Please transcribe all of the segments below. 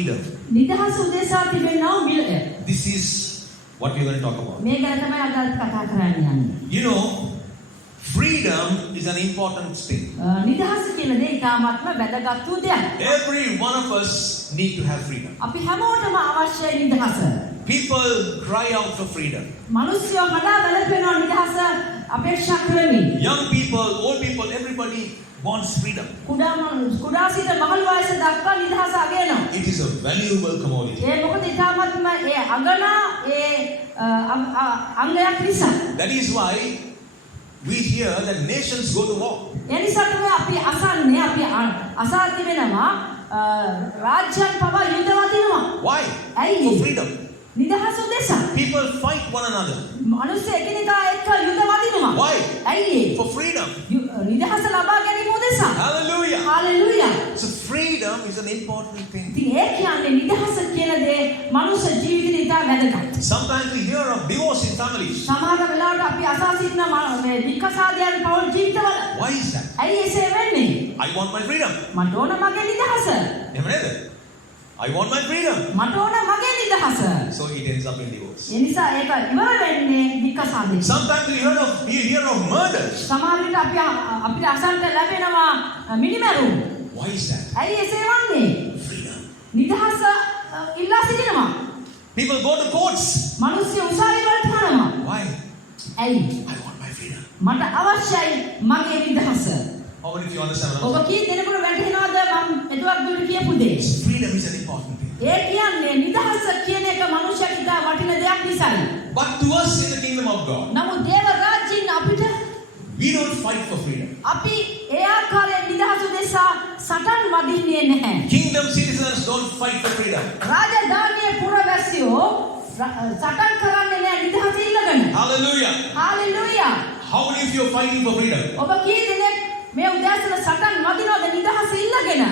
freedom. නිදහස උදෙසා තිබෙනා මිලය. This is what we're going to talk about. මේ ගැන තමයි අද කතා කරන්න යන්නේ. You know, freedom is an important thing. නිදහස කියන දේ ඉතාමත්ම වැදගත් වූ දෙයක්. Every one of us need to have freedom. අපි හැමෝටම අවශ්‍යයි නිදහස. People cry out for freedom. මිනිස්සු හදා වැළපෙනවා නිදහස අපේක්ෂා කරමින්. Young people, old people, everybody wants freedom. කුඩා සිට මහලු වයස දක්වා නිදහස අගයනවා. It is a valuable commodity. ඒ මොකද ඉතාමත්ම ඒ අගනා ඒ අංගයක් නිසා. That is why we hear that nations go to war. ඒ නිසා තමයි අපි අසන්නේ අපි අසා තිබෙනවා රාජ්‍යයන් පවා යුද්ධ වදිනවා. Why? ඇයි? For freedom. නිදහස උදෙසා. People fight one another. මිනිස්සු එකිනෙකා එක්ක යුද්ධ වදිනවා. Why? ඇයි? For freedom. නිදහස ලබා ගැනීම උදෙසා. Hallelujah. Hallelujah. So freedom is an important thing. ඉතින් ඒ කියන්නේ නිදහස කියන දේ මනුෂ්‍ය ජීවිතේ ඉතා වැදගත්. Sometimes we hear of divorce in families. සමහර වෙලාවට අපි අසා සිටින මේ විකසාදයන් පෞල් ජීවිතවල. Why is that? ඇයි එසේ වෙන්නේ? I want my freedom. මට ඕන මගේ නිදහස. එහෙම නේද? I want my freedom. මට ඕන මගේ නිදහස. So it ends up in divorce. ඒ නිසා ඒක ඉවර වෙන්නේ විකසාදයෙන්. Sometimes we hear of murders. සමහර විට අපිට අසන්නට ලැබෙනවා මිනිමරුන්. Why is that? ඇයි එසේ වන්නේ? Freedom. නිදහස ඉල්ලා සිටිනවා. People go to courts. මිනිස්සු උසාවි වලට යනවා. Why? ඇයි? I want my freedom. මට අවශ්‍යයි මගේ නිදහස. How many of you understand? ඔබ කී දෙනෙකුට වැටහෙනවද මම එතුවක් දුර කියපු දේ? Freedom is an important thing. ඒ කියන්නේ නිදහස කියන එක මනුෂ්‍යයෙක් ඉතා වටින දෙයක් නිසායි. But to us in the kingdom of God, නමුත් දේව රාජ්‍යයෙන් අපිට we don't fight for freedom. අපි ඒ ආකාරයෙන් නිදහස උදෙසා සටන් වදින්නේ නැහැ. Kingdom citizens don't fight for freedom. රාජධානියේ පුරවැසියෝ සටන් කරන්නේ නැහැ නිදහස ඉල්ලගෙන. Hallelujah. Hallelujah. How many of you are fighting for freedom? ඔබ කී දෙනෙක් මේ උදෑසන සටන් වදිනවද නිදහස ඉල්ලගෙන?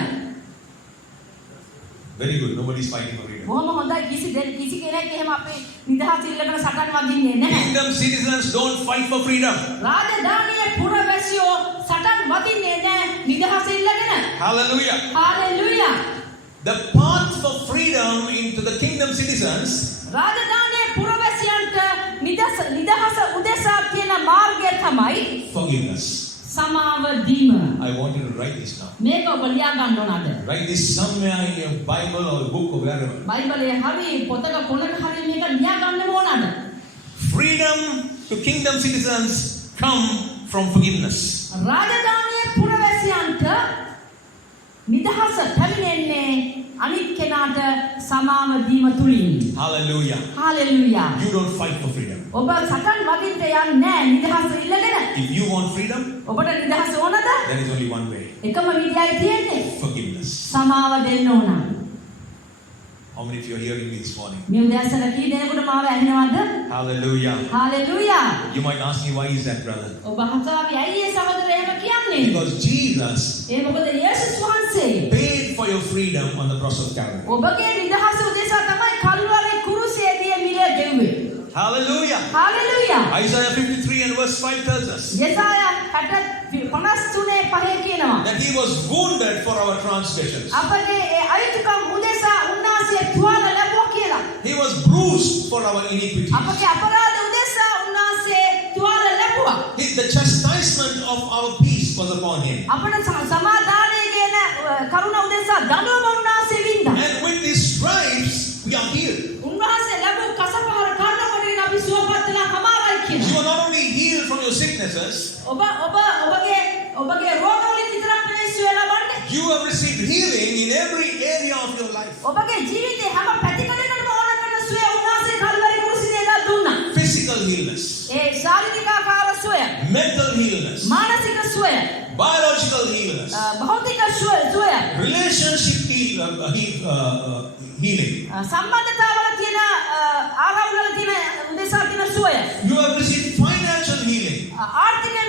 Very good. Nobody is fighting for freedom. බොහොම හොඳයි කිසි කෙනෙක් එහෙම අපේ නිදහස ඉල්ලගෙන සටන් වදින්නේ නැහැ. Kingdom citizens don't fight for freedom. රාජධානියේ පුරවැසියෝ සටන් වදින්නේ නැහැ නිදහස ඉල්ලගෙන. Hallelujah. Hallelujah. The path for freedom into the kingdom citizens රාජධානියේ පුරවැසියන්ට නිදහස උදෙසා තියෙන මාර්ගය තමයි forgiveness. සමාව දීම. I want you to write this now. මේක ඔබ ලියා ගන්න ඕනද? Write this somewhere in your Bible or book or wherever. බයිබලයේ හරි පොතක කොනක හරි මේක ලියා ගන්න ඕනද? Freedom to kingdom citizens come from forgiveness. රාජධානියේ පුරවැසියන්ට නිදහස පැමිණෙන්නේ අනිත් කෙනාට සමාව දීම තුලින්. Hallelujah. Hallelujah. You don't fight for freedom. ඔබ සටන් වදින්න යන්නේ නැහැ නිදහස ඉල්ලගෙන. If you want freedom, ඔබට නිදහස ඕනද? there is only one way. එකම විදියයි තියෙන්නේ. Forgiveness. සමාව දෙන්න ඕන. How many of you are hearing me this morning? මේ උදෑසන කී දෙනෙකුට මාව ඇහෙනවද? Hallelujah. Hallelujah. You might ask me, why is that, brother? ඔබ හසාවි ඇයි ඒ සහෝදරයා එහෙම කියන්නේ? Because Jesus ඒ මොකද යේසුස් වහන්සේ paid for your freedom on the cross of Calvary. ඔබගේ නිදහස උදෙසා තමයි කල්වරේ කුරුසයේදී මිල ගෙව්වේ. Hallelujah. Hallelujah. Isaiah 53 and verse 5 tells us යෙසායා 53:5 කියනවා. that he was wounded for our transgressions. අපගේ ඒ අයුතුකම් උදෙසා උන්වහන්සේ තුවාල ලැබුවා කියලා. He was bruised for our iniquities. අපගේ අපරාධ උදෙසා උන්වහන්සේ තුවාල ලැබුවා. The chastisement of our peace was upon him. අපට සමාදානයේ කියන කරුණ උදෙසා දඬුවම උන්වහන්සේ වින්දා. And with these stripes we are healed. උන්වහන්සේ ලැබුව කසපහර කර්ණ කොටගෙන අපි සුවපත් වෙලා හමාරයි කියනවා. You are not only healed from your sicknesses, ඔබගේ රෝග වලින් විතරක් නෙවෙයි සුවය ලබන්නේ. you have received healing in every area of your life. ඔබගේ ජීවිතේ හැම පැතිකඩකටම ඕන කරන සුවය උන්වහන්සේ කල්වරි කුරුසියේදී දුන්නා. Physical healness, ඒ ශාරීරික ආකාර සුවය, mental healness, මානසික සුවය, biological healness, භෞතික සුවය, relationship healing. සම්බන්ධතාවල තියෙන ආරවුල වල තියෙන උදෙසා තියෙන සුවය. You have received financial healing. ආර්ථිකයෙන්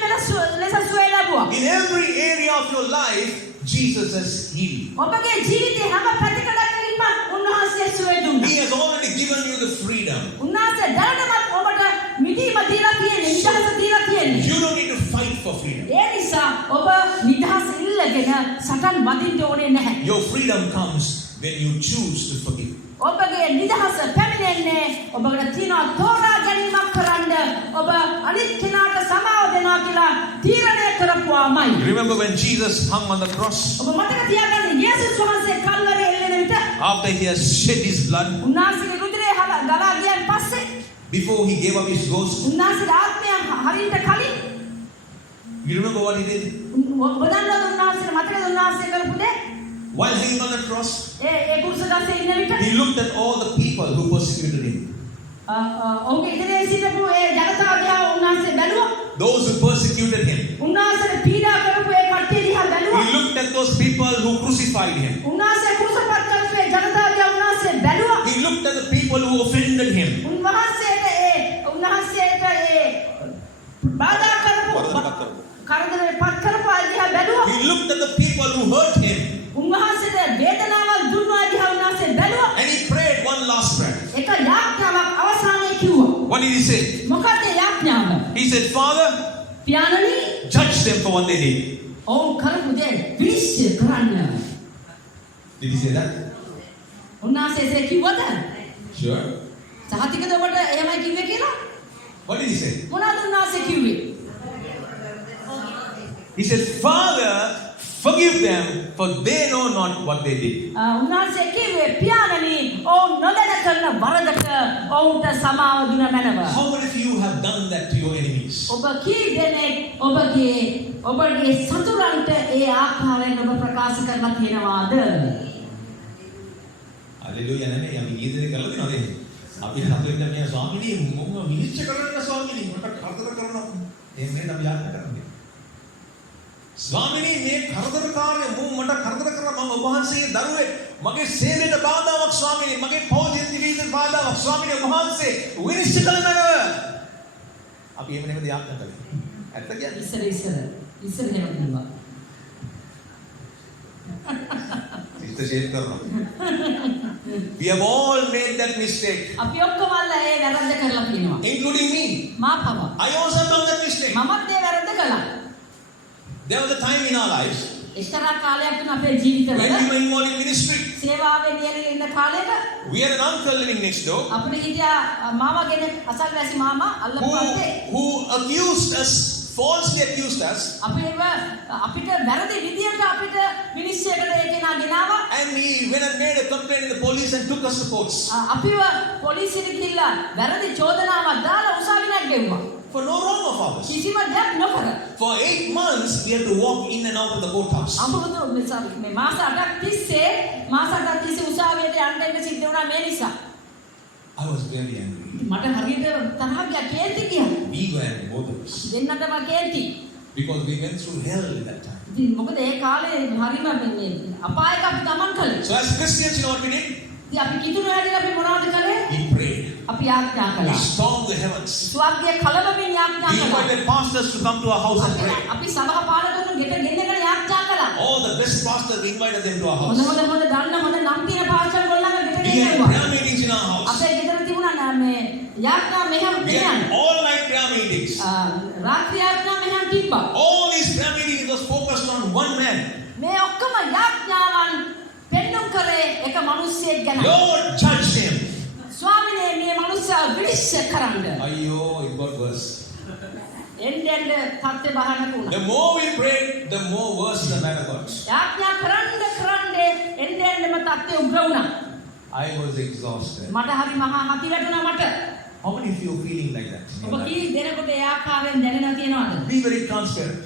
ලෙස සුවය ලැබුවා. In every area of your life, Jesus has healed. ඔබගේ ජීවිතේ හැම පැතිකඩකින්ම උන්වහන්සේ සුවය දුන්නා. He has already given you the freedom. උන්වහන්සේ දැනටමත් ඔබට මිදීම දීලා තියෙන්නේ, නිදහස දීලා තියෙන්නේ. You don't need to fight for freedom. ඒ නිසා ඔබ නිදහස ඉල්ලගෙන සටන් වදින්න ඕනේ නැහැ. Your freedom comes when you choose to forgive. ඔබගේ නිදහස පැමිණෙන්නේ ඔබකට තියෙනවා තෝරා ගැනීමක් කරන්න ඔබ අනිත් කෙනාට සමාව දෙනවා කියලා තීරණය කරපුවාමයි. Remember when Jesus hung on the cross? ඔබ මතක තියාගන්න යේසුස් වහන්සේ කල්වරේ එළවෙන විට After he has shed his blood, උන්වහන්සේගේ රුධිරය ගලා ගියන් පස්සේ before he gave up his ghost, උන්වහන්සේගේ ආත්මය හරියට කලින් you remember what he did? ඔබ දන්නවද උන්වහන්සේ මතකද උන්වහන්සේ කරපු දේ? While hanging on the cross, ඒ කුරුසගස්සේ ඉන්න විට he looked at all the people who persecuted him. ඔහුගේ ඉදිරියේ සිටපු ඒ ජනතාව දිහා උන්වහන්සේ බැලුවා. Those who persecuted him. උන්වහන්සේ පීඩා කරපු ඒ කට්ටිය දිහා බැලුවා. He looked at those people who crucified him. උන්වහන්සේ කුරුසපත් කරපු ඒ ජනතාව දිහා උන්වහන්සේ බැලුවා. He looked at the people who offended him. උන්වහන්සේට ඒ බාධා කරපු කරදරේ පත් කරපු අය දිහා බැලුවා. He looked at the people who hurt him. උන්වහන්සේට වේදනාවල් දුන්නු අය දිහා උන්වහන්සේ බැලුවා. And he prayed one last prayer. එක යාඥාවක් අවසානයේ කිව්වා. What did he say? මොකක්ද යාඥාව? He said, Father, පියාණනි judge them for what they did. ඔවුන් කරපු දේ විනිශ්චය කරන්න. Did he say that? උන්වහන්සේ ඒක කිව්වද? Sure. සහතිකද ඔබට එහෙමයි කිව්වේ කියලා? What did he say? මොනවද උන්වහන්සේ කිව්වේ? He said, Father, forgive them, for they know not what they did. උන්වහන්සේ කිව්වේ පියාණනි ඔවුන් නොදැන කරන වරදට ඔවුන්ට සමාව දුන මැනව. How many of you have done that to your enemies? ඔබ කී දෙනෙක් ඔබගේ සතුරන්ට ඒ ආකාරයෙන් ඔබ ප්‍රකාශ කරලා තියෙනවාද? Hallelujah. නේ අපි ඊදේ කරලා දෙනවද? අපි හතුවෙන් මේ ස්වාමීනි මොකම විනිශ්චය කරන්න ස්වාමීනි මට කරදර කරනවා. එහෙම නේද අපි යාත්‍රා කරන්නේ. ස්වාමීනි මේ කරදරකාරය මට කරදර කරනවා මම ඔබ වහන්සේගේ දරුවේ මගේ සේවයට බාධාවක් ස්වාමීනි මගේ පෞද්ගලික ජීවිතයට බාධාවක් ස්වාමීනි ඔබ වහන්සේ විනිශ්චය කරනවා. අපි එහෙම නෙමෙයි යාත්‍රා කරන්නේ. ඇත්ත කියන්නේ ඉස්සර එහෙම නෙමෙයි. සිත ෂේප් කරනවා. We have all made that mistake. අපි ඔක්කොම ඒ වැරද්ද කරලා තියෙනවා. Including me. මා පවා. I also done that mistake. මමත් ඒ වැරද්ද කළා. There was a time in our lives එක්තරා කාලයක් තුන අපේ ජීවිතවල when we were involved in ministry. සේවාවේ නියැලෙන ඉන්න කාලෙක We had an uncle living next door අපිට හිටියා මාමා කෙනෙක් අසල්වැසි මාමා අල්ලපුවාත්තේ who accused us, falsely accused us, අපිට වැරදි විදියට අපිට මිනිස්සෙකට ඒ කෙනා ගෙනාවා. and he went and made a complaint in the police and took us to courts. අපිව පොලිසියට ගිහිල්ලා වැරදි චෝදනාවක් දාලා උසාවියට ගෙව්වා. For no wrong of ours. කිසිම දෙයක් නොකර. For 8 months we had to walk in and out of the courthouse. අමුතු මේ මාස 8ක් තිස්සේ උසාවියට යන්න ඉන්න සිද්ධ වුණා මේ නිසා. I was very angry. මට හරියට තරහ ගියා කේන්ති ගියා. We were angry, both of us. දෙන්නටම කේන්ති. Because we went through hell at that time. ඉතින් මොකද ඒ කාලේ හරිම මේ අපායක අපි ගමන් කළේ. So as Christians, you know what we did? ඉතින් අපි කිතුණු හැදලා අපි මොනවද කළේ? We prayed. අපි යාඥා We කළා. stormed the heavens. ස්වර්ගයේ කලබමින් යාඥා We කළා. invited pastors to come to our house and pray. අපි සභා පාලකතුන් ගෙට ගෙන්නගෙන යාඥා කළා. All the best pastors, we invited them to our හොඳ house. දන්න හොඳ නම් තියෙන පාස්ටර් ගොල්ලන්ව ගෙට We had ගෙන්නනවා. prayer meetings in our house. අපේ ගෙදර තිබුණා මේ යාඥා මෙහෙම We දෙයන්. had all night prayer meetings. රාත්‍රී යාඥා මෙහෙම තිබ්බා. All these prayer meetings was focused on one man. මේ ඔක්කොම යාඥාවන් පෙන්නුම් කරේ එක මිනිස්සෙක් ගැන. Lord, judge him. ස්වාමිනේ මේ මිනිසා විනිශ්චය කරන්න. Ayyo, it got worse. එන්න තත්ත්ව බහනක වුණා. The more we prayed, the more worse the matter got. යාඥා කරන්න එන්නම තත්ත්වය උග්‍ර වුණා. I was exhausted. මට හරි මහා හති වැටුණා මට. How many of you are feeling like that? in ඔබ your life? කී දෙනෙකුට ඒ ආකාරයෙන් දැනෙලා තියෙනවද? Be very transparent.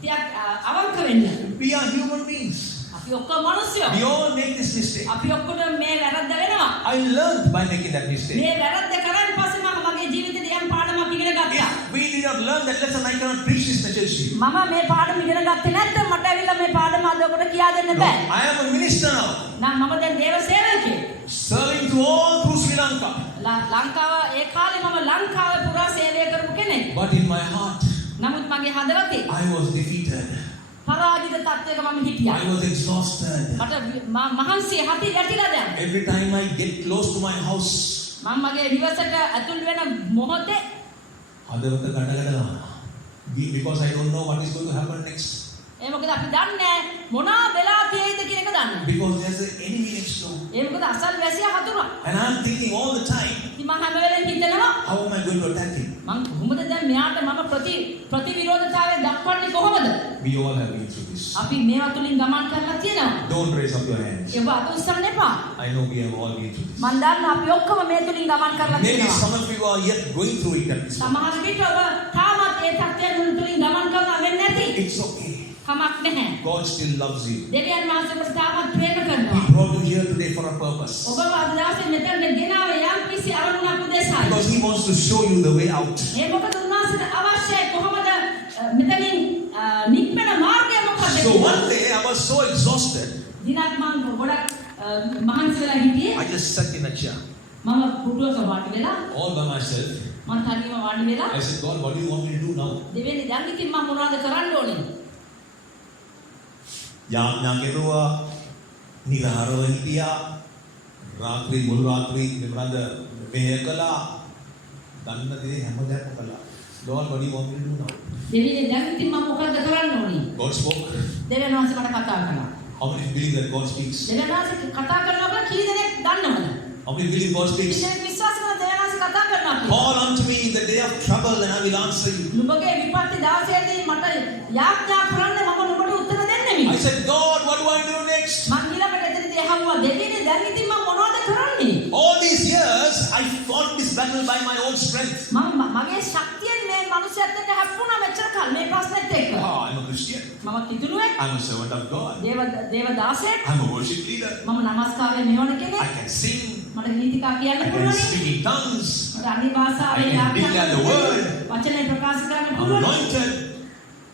ටිකක් අවංක වෙන්න. We are human beings. අපි ඔක්කොම මිනිස්සුයෝ. We all make this mistake. අපි ඔක්කොට මේ වැරද්ද වෙනවා. I learned by making that mistake. මේ වැරද්ද කරන් පස්සේ මම මගේ ජීවිතේ යම් පාඩමක් ඉගෙන ගත්තා. If we did not learn that lesson, I cannot preach this message to you. මම මේ පාඩම ඉගෙන ගත්තේ නැත්නම් මට ඇවිල්ලා මේ පාඩම අද ඔකට කියා දෙන්න No, බෑ. I am a minister now, නම් මම දැන් දේව සේවකයෙක්. serving to all through Sri Lanka. ලංකාව ඒ කාලේ මම ලංකාවේ පුරා සේවය කරපු කෙනෙක්. But in my heart, නමුත් මගේ හදවතේ I was defeated. පරාජිත තත්ත්වයක මම හිටියා. I was exhausted. මට මහන්සිය හති වැටිලා දැන්. Every time I get close to my house, මම මගේ නිවසට ඇතුල් වෙන මොහොතේ හදවත ගඩගඩ ගන්නවා. Because I don't know what is going to happen next. ඒ මොකද අපි දන්නේ මොනවා වෙලා තියෙයිද කියන එක දන්නේ. Because there's an enemy next door. ඒ මොකද අසල් වැසියා හතුරා. And I'm thinking all the time, ඉතින් මම හැම වෙලේම හිතනවා how am I going to attack him? මං කොහොමද දැන් මෙයාට මම ප්‍රතිවිරෝධතාවය දක්වන්නේ කොහොමද? We all have been through this. අපි මේවා තුලින් ගමන් කරලා තියෙනවා. Don't raise up your hands. ඒව අත උස්සන්න එපා. I know we have all been through this. මං දන්නවා අපි ඔක්කොම මේ තුලින් ගමන් කරලා Maybe තියෙනවා. some of you are yet going through it at this moment. සමහර විට ඔබ තාමත් ඒ තත්ත්වයන් තුලින් ගමන් කරලා වෙන්නේ නැති. It's okay. කමක් නැහැ. God still loves you. දෙවියන් වහන්සේ ඔබට තාමත් ප්‍රේම කරනවා. He brought you here today for a purpose. ඔබ අද දවසේ මෙතන ගෙනාවේ යම් කිසි අරමුණක් උදෙසායි. Because He wants to show you the way out. ඒ මොකද උන්වහන්සේට අවශ්‍යයි කොහොමද මෙතනින් නික්මන මාර්ගය මොකක්ද? So one day I was so exhausted. දිනක් මම ගොඩක් මහන්සි වෙලා හිටියේ. I just sat in a chair. මම පුටුවක වාඩි වෙලා All by myself. මම තනියම වාඩි වෙලා I said, God, what do you want me to do now? දෙවෙනි දැන් ඉතින් මම මොනවද කරන්න ඕනේ? යාඥා කෙරුවා, නිරහරව හිටියා, රාත්‍රී මුළු රාත්‍රී මෙවරඳ මෙහෙය කළා, දන්න දේ හැමදාම කළා. Lord, what do you want me to do now? දෙවෙනි දැන් ඉතින් මම මොකද කරන්න ඕනේ? God spoke. දෙවියන් වහන්සේ මට කතා කළා. How many believe that God speaks? දෙවියන් වහන්සේ කතා කරනවා කී දෙනෙක් දන්නවද? How many believe God speaks? කිසිම විශ්වාස කරන දෙවියන් වහන්සේ කතා කරනවා කියලා. Call unto me in the day of trouble and I will answer you. නුඹගේ විපත්ති දවසේදී මට යාඥා කරන්න මම නුඹට උත්තර දෙන්නෙමි. I said, God, what do I do next? මං ඊළඟට එතනදී අහුවා දෙවියනේ දැන් ඉතින් මම මොනවද කරන්නේ? All these years, I fought this battle by my own strength. මගේ ශක්තියෙන් මේ මිනිස්සුත් එක්ක හැප්පුණා මෙච්චර කල් මේ ප්‍රශ්නෙත් එක්ක. I'm a Christian. මම කිතුණුවෙක්. I'm a servant of God. දේව දාසයෙක්. I'm a worship leader. මම නමස්කාරය මෙවන කෙනෙක්. I can sing. මට ගීතිකා කියන්න I can පුළුවන්. speak in tongues. මට අනිත් භාෂාවෙන් I can declare the word. වචනේ ප්‍රකාශ කරන්න I'm පුළුවන්. anointed.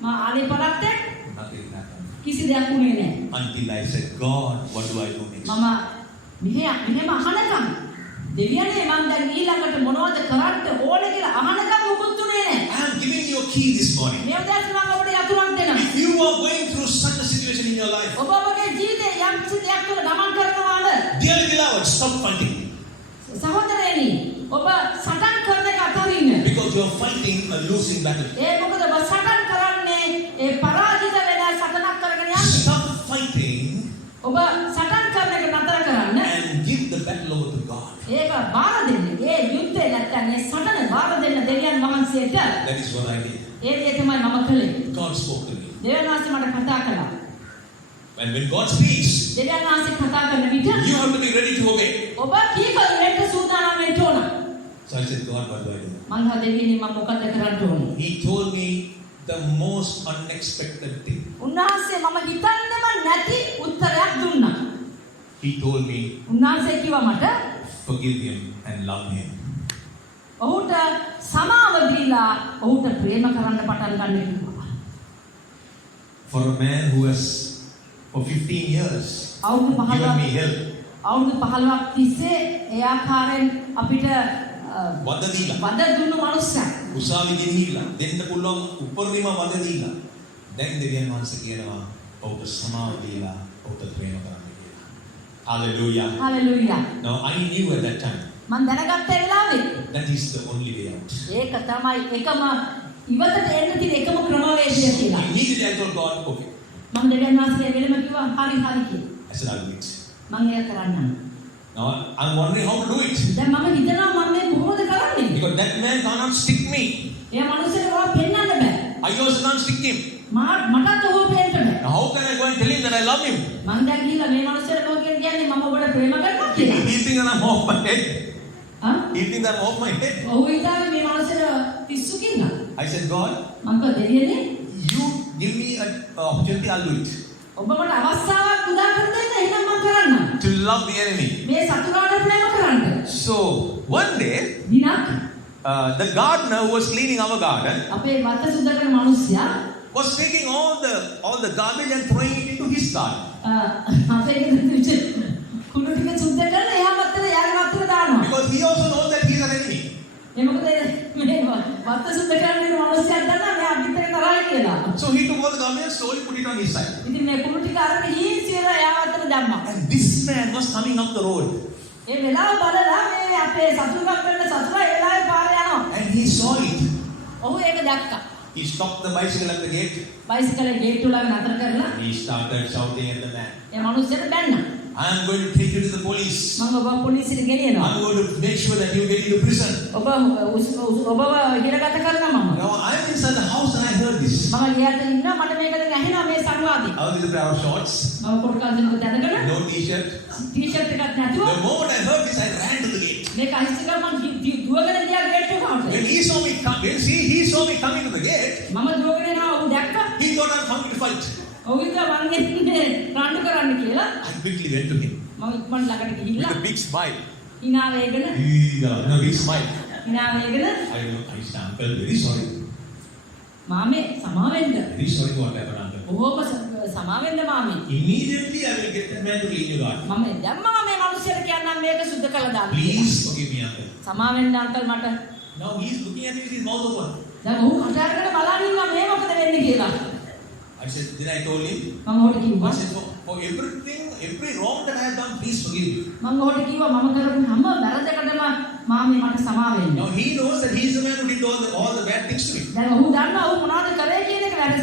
මම ආලේපනත් එක්ක Nothing happened. කිසි දෙයක් උනේ නැහැ. Until I said, God, what do I do next? මම මෙහෙම අහනකම් දෙවියනේ මම දැන් ඊළඟට මොනවද කරන්න ඕනේ කියලා අහනකම් මුකුත් උනේ නැහැ. I am giving you a key this morning. මේ උදෑසන මම ඔබට යතුරුක් දෙනවා. If you are going through such a situation in your life, ඔබ ඔබගේ ජීවිතේ යම් කිසි දෙයක් තුළ ගමන් කරනවාද? dear beloved, stop fighting. සහෝදරයනි ඔබ සටන් කරන එක අතරින්න. Because you are fighting a losing battle. ඒ මොකද ඔබ සටන් කරන්නේ ඒ පරාජිත වෙන සටනක් කරගෙන යන්නේ. Stop fighting ඔබ සටන් කරන එක නතර කරන්න. and give the battle over to God. ඒක බාර දෙන්න. ඒ යුද්ධය නැත්තම් ඒ සටන බාර දෙන්න දෙවියන් වහන්සේට. That is what I did. ඒ දේ තමයි මම කළේ. God spoke to me. දෙවියන් වහන්සේ මට කතා කළා. And when God speaks, දෙවියන් වහන්සේ කතා කරන විට you have to be ready to obey. ඔබ කීකරු වෙන්න සූදානම් වෙන්න ඕන. So I said, God, what do I do? මං හා දෙවියනි මම මොකද කරන්න ඕනේ? He told me the most unexpected thing. උන්වහන්සේ මම හිතන්නේම නැති උත්තරයක් දුන්නා. He told me, උන්වහන්සේ කිව්වා මට forgive him and love him. ඔහුට සමාව දීලා ඔහුට ප්‍රේම කරන්න පටන් ගන්න කිව්වා. For a man who has for 15 years අවුරුදු given me 15ක් help. අවුරුදු 15ක් තිස්සේ ඒ ආකාරයෙන් අපිට වද දීලා වද දුන්නු මනුස්සයා. උසාවි ගෙනිහිලා දෙන්න පුළුවන් උපරිම වද දීලා දැන් දෙවියන් වහන්සේ කියනවා ඔබට සමාව දීලා ඔබට ප්‍රේම කරන්න කියලා. Hallelujah. Hallelujah. Now I knew at that time මම දැනගත්ත වෙලාවේ that is the only way out. ඒක තමයි එකම ඉවතට එන්න තියෙන එකම ක්‍රමවේදය කියලා. Immediately I told God, okay. මම දෙවියන් වහන්සේ වෙලම කිව්වා හරි කියලා. I said I'll do it. මම ඒක කරන්නම්. Now I'm wondering how to do it. දැන් මම හිතනවා මම මේ කොහොමද කරන්නේ? Because that man cannot stick me. ඒ මනුස්සයාට ඔයා පෙන්වන්න බෑ. I also can't stick him. මටත් ඔහු පෙන්වන්න බෑ. Now how can I go and tell him that I love him? මම දැන් ගිහලා මේ මනුස්සයාට කොහොමද කියන්නේ මම ඔබට ප්‍රේම කරනවා කියලා. He thinks that I'm off my head. ආ? He thinks that I'm off my head. ඔහු හිතාවේ මේ මනුස්සයාට පිස්සු කියලා. I said, God, මම කිව්වා දෙවියනේ you give me an opportunity, I'll do it. ඔබ මට අවස්ථාවක් උදා කර දෙන්න එහෙනම් මම කරන්නම්. To love the enemy. මේ සතුරාට ප්‍රේම කරන්න. So one day, දිනක් the gardener who was cleaning our garden අපේ වත්ත සුද්ධ කරන මිනිස්සයා was taking all the garbage and throwing it into his garden. අපේ කුණු ටික සුද්ධ කරලා එහා වත්තට යාගේ වත්තට දානවා. Because he also knows that he is an enemy. ඒ මොකද මේ වත්ත සුද්ධ කරන මිනිස්සයා දන්නා මෙයා අපිට තරහයි කියලා. So he took all the garbage and slowly put it on his side. ඉතින් මේ කුණු ටික අරගෙන හීන් සියලා එහා වත්තට දැම්මා. And this man was coming up the road. ඒ වෙලාව බලලා මේ අපේ සතුටක් වෙන්න සතුටා ඒ වෙලාවේ පාරේ යනවා. And he saw it. ඔහු ඒක දැක්කා. He stopped the bicycle at the gate බයිසිකලේ ගේට්ටුව ළඟ නතර කරලා and he started shouting at the man. ඒ මිනිස්සුන්ට බැන්නා. I am going to take you to the police. මම ඔබ පොලිසියට ගෙනියනවා. I'm going to make sure that you get into prison. ඔබව හිරගත කරනවා මම. Now I am inside the house and I heard this. මම ගියට ඉන්නවා මට මේක දැන් ඇහෙනවා මේ සංවාදේ. I was in a pair of shorts, මම කොට කල්දෙනක දැනගෙන no t-shirt. ටී-ෂර්ට් එකක් නැතුව The moment I heard this, I ran to the gate. මේක අහිංසක මම දුවගෙන ගියා ගේට්ටුවට. When he saw me coming to the gate, මම දුවගෙන යනවා ඔහු දැක්කා. he thought I'm coming to fight. ඔහු ඉතින් මං එන්නේ රණ්ඩු කරන්න කියලා. I quickly went to him මම ඉක්මනට ළඟට with ගිහිල්ලා a big smile. hina වේගන Big smile. hina වේගන I said, uncle, very sorry. මාමේ සමා වෙන්න. Very sorry for what happened, uncle. ඔහොම සමා වෙන්න මාමේ. Immediately I will get that man to clean your garden. මම දැම්මම මේ මිනිස්සුන්ට කියන්නම් මේක සුද්ධ කළා දාන්න. Please forgive me, uncle. සමා වෙන්න අංකල් මට. Now he is looking at me with his mouth open. දැන් ඔහු කට අරගෙන බලන් ඉන්නවා මේ මොකද වෙන්නේ කියලා. I said, then I told him, මම ඔහුට කිව්වා I said, for every wrong that I have done, please forgive me. මම ඔහුට කිව්වා මම කරපු හැම වැරදකටම මාමේ මට සමා වෙන්න. Now he knows that he is the man who did all the bad things to me. දැන් ඔහු දන්නවා ඔහු මොනවද කරේ කියන එක වැරදි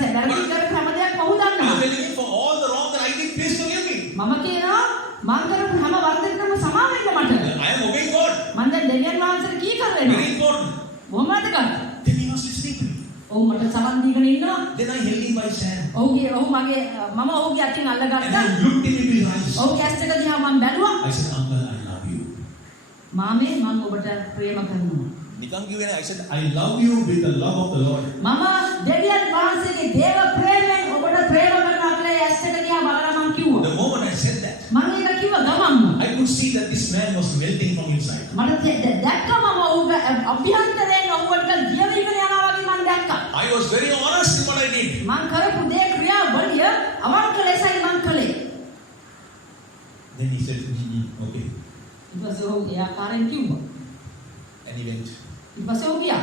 කරපු හැම දෙයක්ම ඔහු I am දන්නවා. telling him for all the wrong that I did, please forgive me. මම කියනවා මම කරපු හැම වරදකටම සමා වෙන්න මට. I am obeying God. මම දැන් දෙවියන් වහන්සේට කී කරවෙනවා. Very important. බොහොම වැදගත්. Then he was listening to me. ඔහු මට සමන් දීගෙන ඉන්නවා. Then I held him by his hand. ඔහු මගේ මම ඔහුගේ අතින් And අල්ලගත්තා. I looked him into his eyes. ඔහුගේ ඇස් දෙක දිහා මම බැලුවා. I said, uncle, I love you. මාමේ මම ඔබට ප්‍රේම කරනවා. Nikan given, I said, I love you with the love of the Lord. මම දෙවියන් වහන්සේගේ දේව ප්‍රේමයෙන් ඔබට ප්‍රේම කරනවා කියලා ඒ ඇස් දෙක දිහා බලලා මම කිව්වා. The moment I said that, මම ඒක කිව්වා ගමන්ම. I could see that this man was melting from inside. මට දැක්කම මම ඔහුගේ අභ්‍යන්තරයෙන් ඔහුට දියවිගෙන යනවා වගේ මම දැක්කා. I was very honest in what I did. මම කරපු දේ ක්‍රියාවලිය අවංක ලෙසයි මම කළේ. Then he said, okay. ඊට පස්සේ ඔහු ඒ ආකාරයෙන් කිව්වා. And he went. ඊට පස්සේ ඔහු ගියා.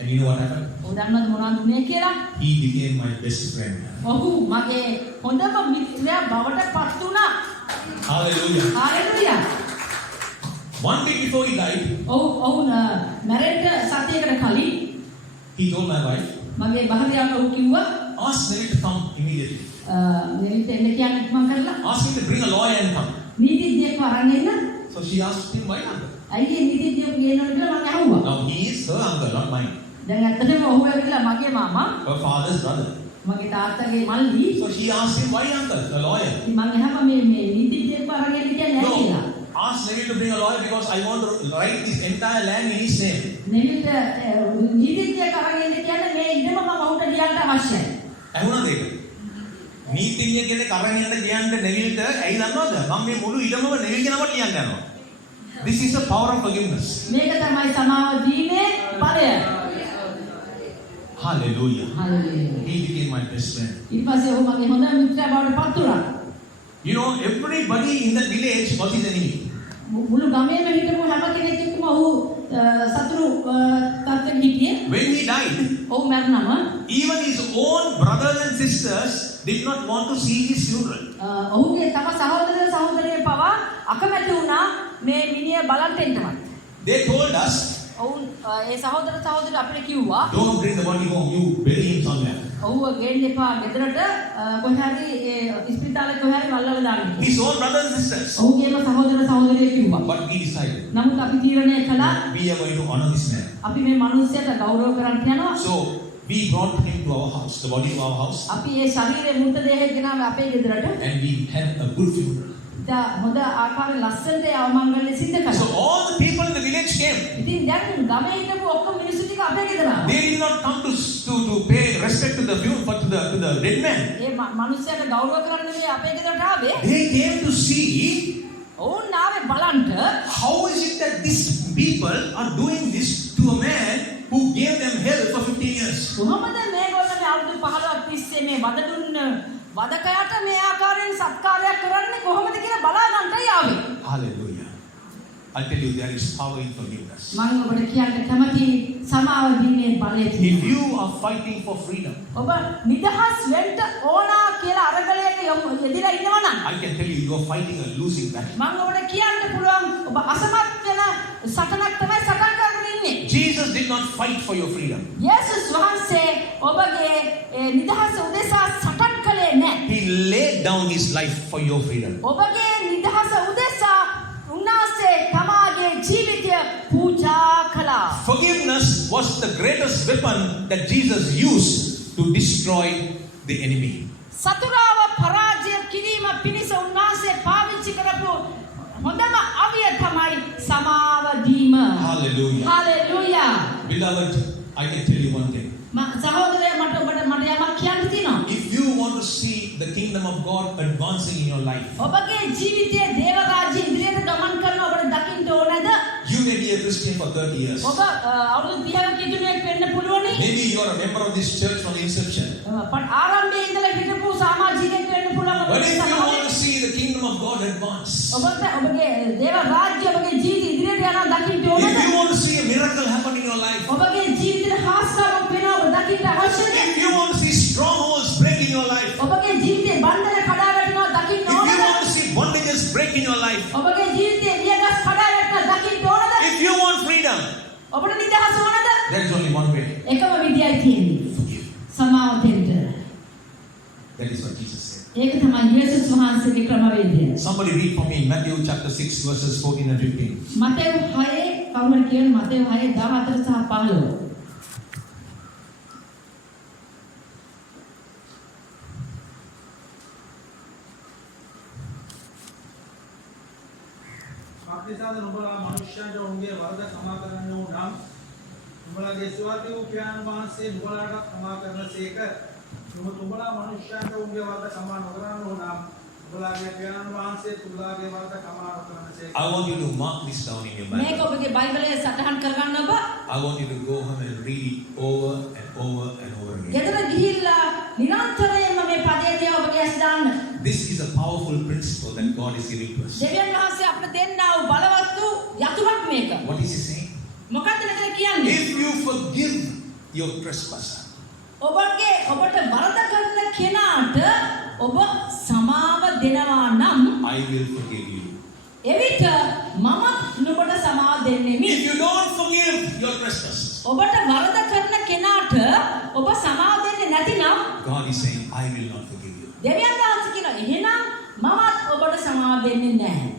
And you know what happened? ඔහු දන්නවද මොනවද උනේ කියලා? He became my best friend. ඔහු මගේ හොඳම මිත්‍රයා බවට පත් වුණා. Hallelujah. Hallelujah. One week before he died, ඔහු මැරෙන්න සතියකට කලින් he told my wife, මගේ භාර්යාවට ඔහු කිව්වා ask Nelly to come immediately. මෙලිට එන්න කියන්නේ ඉක්මන් කරලා Ask him to bring a lawyer and come. නීතිඥයෙක්ව අරන් එන්න. So she asked him, why uncle? ඇයි ඒ නීතිඥයෙක් ගේනවද කියලා මම අහුවා. Now he is her uncle, not mine. දැන් ඇත්තටම ඔහු ඇවිල්ලා මගේ මාමා Her father's brother. මගේ තාත්තගේ මල්ලි. So she asked him, why uncle? The lawyer. මම එහම මේ නීතිඥයෙක්ව අරන් එන්න කියන්නේ ඇයි කියලා. No. Ask Nelly to bring a lawyer because I want to write this entire land in his name. නෙවිට නීතිඥයෙක් අරන් එන්න කියන්නේ මේ ඉඩම මම ඔහුට ලියන්න අවශ්‍යයි. ඇහුණාද ඒක? නීතිඥය කෙනෙක් අරන් යන්න කියන්න නෙවිල්ට ඇයි දන්නවද? මම මේ මුළු ඉඩමම නෙවිල්ගේ නමට ලියන්න යනවා. This is the power of forgiveness. මේක තමයි සමාව දීමේ බලය. Hallelujah. Hallelujah. He became my best friend. ඊට පස්සේ ඔහු මගේ හොඳ මිත්‍රයා බවට පත් වුණා. You know, everybody in that village was his enemy. මුළු ගමේම හිටපු හැම කෙනෙක් එක්කම ඔහු සතුරු තත්ත්වෙක හිටියේ. When he died, ඔහු මැරුණම even his own brothers and sisters did not want to see his funeral. ඔහුගේ තම සහෝදර සහෝදරිය පවා අකමැති වුණා මේ මිනිහ බලන්න එන්නවත්. They told us, ඔවුන් ඒ සහෝදර සහෝදරිය අපිට කිව්වා don't bring the body home, you bury him somewhere. ඔහුව ගේන්න එපා ගෙදරට කොහේ හරි ඒ ඉස්පිරිතාලේ කොහේ හරි වල්ලලා දාන්න. His own brothers and sisters. ඔහුගේම සහෝදර සහෝදරිය කිව්වා. But we decided, නමුත් අපි තීරණය කළා we are going to honor this man. අපි මේ මිනිස්සයාට ගෞරව කරන්න යනවා. So we brought him to our house, the body to our house, අපි ඒ ශරීරයේ මෘතදේහය ගෙනාව අපේ ගෙදරට. and we had a good funeral. හොඳ ආකාරයෙන් ලස්සනට අවමංගල්‍ය සිද්ධ So කළා. all the people in the village came. ඉතින් දැන් ගමේ හිටපු ඔක්කොම මිනිස්සු ටික අපේ ගෙදර ආවා. They did not come to pay respect to the funeral, but to the dead man. ඒ මිනිස්සයාට ගෞරව කරන්න නෙමෙයි අපේ ගෙදරට ආවේ. They came to see ඔවුන් ආවේ බලන්න how is it that these people are doing this to a man who gave them hell for 15 years. කොහොමද මේගොල්ලෝ මේ අවුරුදු 15ක් තිස්සේ මේ වද දුන්න වදකයට මේ ආකාරයෙන් සත්කාරයක් කරන්නේ කොහොමද කියලා බලා ගන්නයි ආවේ. Hallelujah. I'll tell you, there is power in forgiveness. මම ඔබට කියන්න කැමති සමාව දීමේ බලය If තියෙනවා. you are fighting for freedom, ඔබ නිදහස් වෙන්න ඕනා කියලා අරගලයක යෙදিলা ඉන්නවා නම් I can tell you, you are fighting a losing battle. මම ඔබට කියන්න පුළුවන් ඔබ අසමත් වෙන සටනක් තමයි සටන් කරගෙන ඉන්නේ. Jesus did not fight for your freedom. යේසුස් වහන්සේ ඔබගේ නිදහස උදෙසා සටන් කළේ නැහැ. He laid down his life for your freedom. ඔබගේ නිදහස උදෙසා උන්වහන්සේ තමාගේ ජීවිතය පූජා කළා. Forgiveness was the greatest weapon that Jesus used to destroy the enemy. සතුරාව පරාජය කිරීම පිණිස උන්වහන්සේ පාවිච්චි කරපු හොඳම අවිය තමයි සමාව දීම. Hallelujah. Hallelujah. Beloved, I can tell you one thing. සහෝදරයා මට යමක් කියන්න තියෙනවා. If you want to see the kingdom of God advancing in your life, ඔබගේ ජීවිතයේ දේව රාජ්‍ය ඉදිරියට ගමන් කරන ඔබට දකින්න ඕනද? you may be a Christian for 30 years. ඔබ අවුරුදු 30ක කිතුණෙක් වෙන්න පුළුවනි. Maybe you are a member of this church from the inception. ආරම්භයේ ඉඳලා හිටපු සමාජිකයෙක් වෙන්න පුළුවන්. But if you want to see the kingdom of God advance, ඔබගේ දේව රාජ්‍ය ඔබගේ ජීවිතය ඉදිරියට යනවා දකින්න ඕනද? if you want to see a miracle happen in your life, ඔබගේ ජීවිතේ හාස්කාවක් වෙනවා ඔබ දකින්න අවශ්‍යද? if you want to see strongholds break in your life, ඔබගේ ජීවිතේ බන්ධන කඩා වැටෙනවා දකින්න if you ඕනද? want to see bondages break in your life, ඔබගේ ජීවිතේ වියගස් කඩා වැටෙනවා දකින්න ඕනද? if you want freedom, ඔබට නිදහස ඕනද? there is only one way. එකම විදියයි තියෙන්නේ. Forgive. සමාව දෙන්න. That is what Jesus said. ඒක තමයි යේසුස් වහන්සේගේ ක්‍රමවේදය. Somebody read for me Matthew chapter 6 verses 14 and 15. Matthew 6 කවුරු කියන මතෙව් 6 14 සහ 15. මක්නිසාද නුඹලා මනුෂ්‍යයන්ට උන්ගේ වරද සමා කරන්නෝ නම් නුඹලාගේ ස්වර්ගීය පියාණන් වහන්සේ නුඹලාට සමා කරනසේක. නුඹලා මනුෂ්‍යයන්ට උන්ගේ වරද සමා නොකරන්නෝ නම් නුඹලාගේ පියාණන් වහන්සේ නුඹලාගේ වරද සමා නොකරනසේක. I want you to mark this down in your මේක Bible. ඔබගේ බයිබලයේ සටහන් කරගන්න ඔබ. I want you to go home and read it over and over and over again. ගෙදර ගිහිල්ලා නිරන්තරයෙන්ම මේ පදේ දිහා ඔබගේ ඇස් දාන්න. This is a powerful principle that God is giving to us. දෙවියන් වහන්සේ අපිට දෙන්නා වූ බලවත් වූ යතුමක් මේක. What is he saying? මොකක්ද මෙතන කියන්නේ? If you forgive your trespasser, ඔබට වරද කරන කෙනාට ඔබ සමාව දෙනවා නම් I will forgive you. එවිට මමත් නුඹට සමාව දෙන්නෙමි. If you don't forgive your trespasses, ඔබට වරද කරන කෙනාට ඔබ සමාව දෙන්නේ නැතිනම් God is saying, I will not forgive you. දෙවියන් වහන්සේ කියනවා එහෙනම් මමත් ඔබට සමාව දෙන්නේ නැහැ.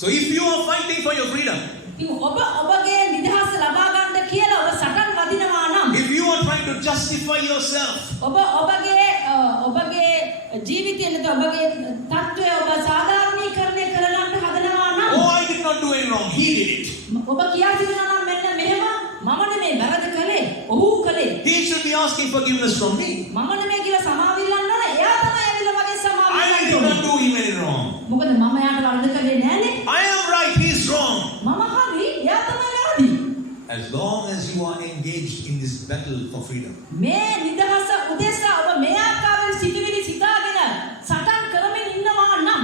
So if you are fighting for your freedom, ඉතින් ඔබගේ නිදහස ලබා ගන්න කියලා ඔබ සටන් වදිනවා නම් if you are trying to justify yourself, ඔබගේ ජීවිතයේ නැත ඔබගේ තත්ත්වය ඔබ සාධාරණීකරණය කරගන්න හදනවා නම් oh, I did not do any wrong, he did it. ඔබ කියා සිටිනවා නම් මෙන්න මෙහෙම මම නෙමේ වැරදි කළේ ඔහු කළේ He should be asking forgiveness from me. මම නෙමේ කියලා සමාව ඉල්ලන්න ඕනේ එයා තමයි ඇවිල්ලා මගේ සමාව I ඉල්ලන්න did ඕනේ. not do him any wrong. මොකද මම යාට වරද කළේ නෑනේ. I am right, he is wrong. මම හරි එයා තමයි වැරදි. As long as you are engaged in this battle for freedom, මේ නිදහස උදෙසා ඔබ මේ ආකාරයෙන් සිටිවිලි සිතාගෙන සටන් කරමින් ඉන්නවා නම්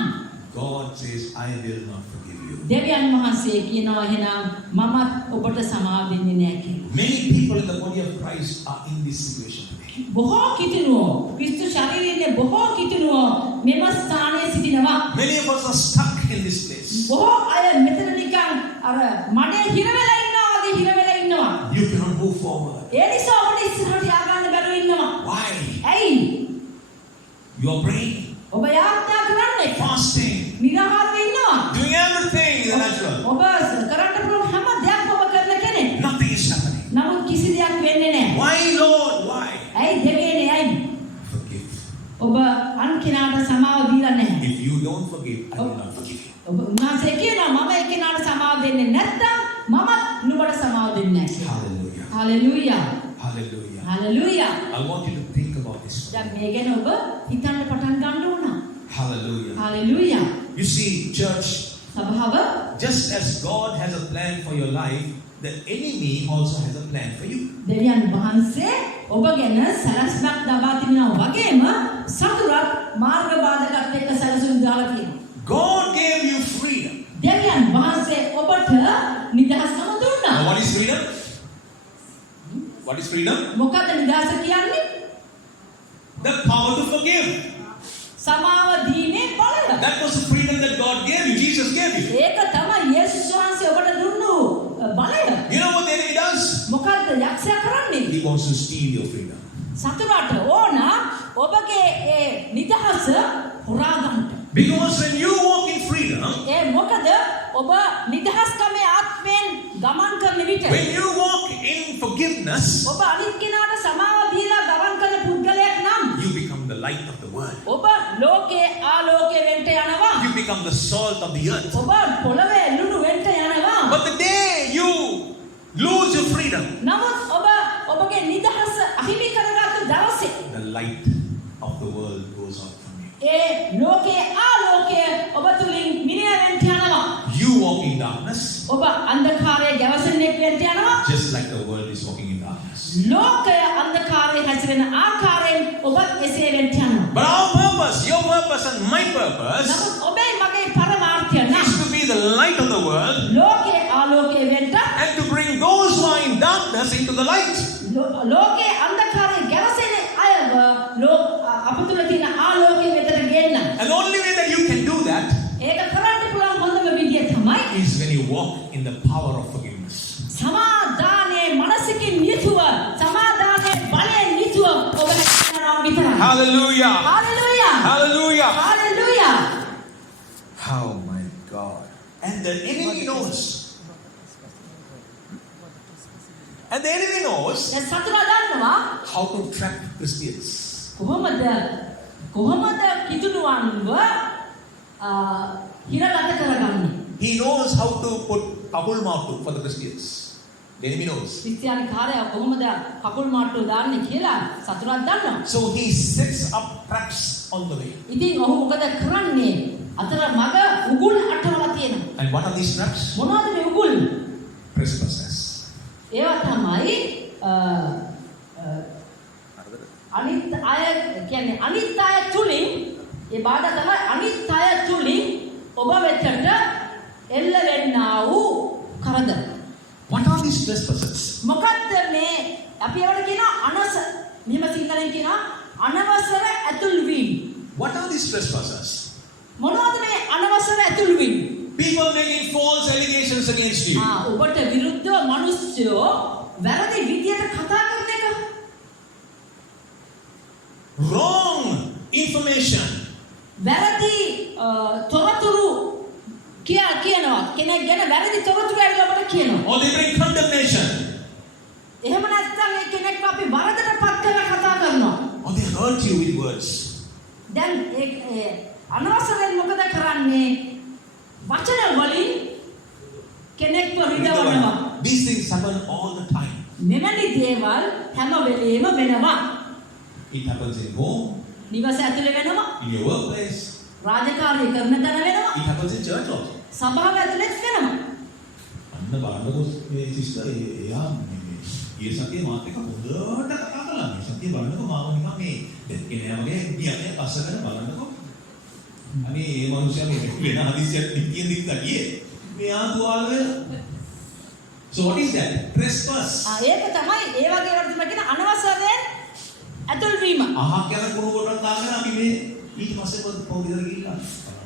God says, I will not forgive you. දෙවියන් වහන්සේ කියනවා එහෙනම් මමත් ඔබට සමාව දෙන්නේ නැහැ කියලා. Many people in the body of Christ are in this situation today. බොහෝ කිතුණුවෝ ක්‍රිස්තු ශරීරයේ බොහෝ කිතුණුවෝ මෙම ස්ථානයේ සිටිනවා. Many of us are stuck in this place. බොහෝ අය මෙතන නිකන් අර මඩේ හිර වෙලා ඉන්නවා වගේ හිර වෙලා ඉන්නවා. You cannot move forward. ඒ නිසා ඔබට ඉස්සරහට යා ගන්න බැරුව ඉන්නවා. Why? ඇයි? You are praying, ඔබ යාත්‍රා කරන්නේ fasting, නිරාහාරව ඉන්නවා. doing everything in the natural. ඔබ කරන්න පුළුවන් හැම දෙයක්ම ඔබ කරන කෙනෙක්. Nothing is happening. නමුත් කිසි දෙයක් වෙන්නේ නැහැ. Why, Lord? Why? ඇයි දෙවියනේ ඇයි? Forgive. ඔබ අන් කෙනාට සමාව දීලා නැහැ. If you don't forgive, I will not forgive you. ඔබ උන්වහන්සේ කියනවා මම ඒ කෙනාට සමාව දෙන්නේ නැත්නම් මමත් නුඹට සමාව දෙන්නේ නැහැ. Hallelujah. Hallelujah. Hallelujah. Hallelujah. I want you to think about this. දැන් මේ ගැන ඔබ හිතන්න පටන් ගන්න ඕන. Hallelujah. Hallelujah. You see, church, සභාව just as God has a plan for your life, the enemy also has a plan for you. දෙවියන් වහන්සේ ඔබ ගැන සලස්මක් දබා තිබෙනවා වගේම සතුරත් මාර්ග බාධකත් එක්ක සැලසුම් දාලා තියෙනවා. God gave you freedom. දෙවියන් වහන්සේ ඔබට නිදහසම දුන්නා. Now, what is freedom? What is freedom? මොකක්ද නිදහස කියන්නේ? The power to forgive. සමාව දීමේ බලය. That was the freedom that God gave you. Jesus gave you. ඒක තමයි යේසුස් වහන්සේ ඔබට දුන්නු බලය. You know what the enemy does? මොකක්ද යක්ෂයා කරන්නේ? He wants to steal your freedom. සතුරාට ඕන ඔබගේ ඒ නිදහස හොරා ගන්නට. Because when you walk in freedom, ඒ මොකද ඔබ නිදහස්කමේ ආත්මයෙන් ගමන් කරන විට when you walk in forgiveness, ඔබ අනිත් කෙනාට සමාව දීලා ගමන් කරන පුද්ගලයෙක් නම් you become the light of the world. ඔබ ලෝකේ ආලෝකයේ වෙන්ට යනවා. You become the salt of the earth. ඔබ පොළවේ ලුණු වෙන්ට යනවා. But the day you lose your freedom, නමුත් ඔබ ඔබගේ නිදහස අහිමි කරගත්තු දවසේ the light of the world goes out from you. ඒ ලෝකේ ආලෝකය ඔබ තුලින් මිනිය වෙන්ට යනවා. You walk in darkness ඔබ අන්ධකාරයේ ගැවසෙන්නෙක් වෙන්ට යනවා. just like the world is walking in darkness. ලෝකය අන්ධකාරයේ හැසිරෙන ආකාරයෙන් ඔබත් එසේ වෙන්ට යනවා. But our purpose, your purpose and my purpose නමුත් ඔබේ මගේ පරමාර්ථය නම් is to be the light of the world ලෝකේ ආලෝකයේ වෙන්ට and to bring those who are in darkness into the light. ලෝකේ අන්ධකාරයේ ගැවසෙන අයව අප තුළ තියෙන ආලෝකයේ වෙතට ගෙන්න. And the only way that you can do that ඒක කරන්න පුළුවන් හොඳම විදිය තමයි is when you walk in the power of forgiveness. සමාදානයේ මනසකින් යුතුව සමාදානයේ බලයෙන් යුතුව ඔබ හැසිරෙනවා විතරයි. Hallelujah. Hallelujah. Hallelujah. Hallelujah. Oh my God. And the enemy knows. And the enemy knows දැන් සතුරා දන්නවා how to trap Christians. කොහොමද කිතුණුවන්ව හිරගත කරගන්නේ. He knows how to put kabul matu for the Christians. The enemy knows. ක්‍රිස්තියානි කාර්යය කොහොමද කකුල් මාට්ටුව දාන්නේ කියලා සතුරා දන්නවා. So he sets up traps on the way. ඉතින් ඔහු මොකද කරන්නේ? අතර මග උගුල් අටවලා තියෙනවා. And what are these traps? මොනවද මේ උගුල්? Trespassers. ඒවා තමයි අනිත් අය කියන්නේ අනිත් අය තුලින් ඒ බාධා තමයි අනිත් අය තුලින් ඔබ වෙතට එල්ල වෙන්නා වූ කරදර. What are these trespassers? මොකද්ද මේ අපි ඒවට කියනවා මෙහෙම සිංහලෙන් කියනවා අනවසර ඇතුල් වීම. What are these trespassers? මොනවද මේ අනවසර ඇතුල් වීම? People making false allegations against you. ඔබට විරුද්ධව මිනිස්සු වැරදි විදියට කතා කරන එක. Wrong information. වැරදි තොරතුරු කියනවා. කෙනෙක් ගැන වැරදි තොරතුරු ඇවිල්ලා ඔබට කියනවා. Or they bring condemnation. එහෙම නැත්නම් ඒ කෙනෙක්ව අපි වරදට පත් කරලා කතා කරනවා. Or they hurt you with words. දැන් ඒ අනවසරයෙන් මොකද කරන්නේ? වචන වලින් කෙනෙක්ව රිදවනවා. These things happen all the time. මෙවැනි දේවල් හැම වෙලේම වෙනවා. It happens in home, නිවස ඇතුලේ වෙනවා. in your workplace. රාජකාරී කරන තැන වෙනවා. It happens in church also. සභාව ඇතුලේත් වෙනවා. අන්න බලන්නකො මේ සිස්ටර් එයා මේ සතියේ මාත් එක්ක හොඳට කතා කළා. මේ සතියේ බලන්නකො මාව නිකන් මේ දෙකේ නෑ වගේ ගියනේ පස්සකට බලන්නකො. අනේ මේ මිනිස්සයා මේ වෙන හදිස්සියක් දික්කියෙන් දික්කා ගියේ. මෙයා තුවාල වෙලා. So what is that? Trespass. ඒක තමයි ඒ වගේ වලට තමයි කියන අනවසරයෙන් ඇතුල් වීම. අහක් යන කුණු කොටක් දාගෙන අපි මේ ඊට පස්සේ පොඩි ගිහිල්ලා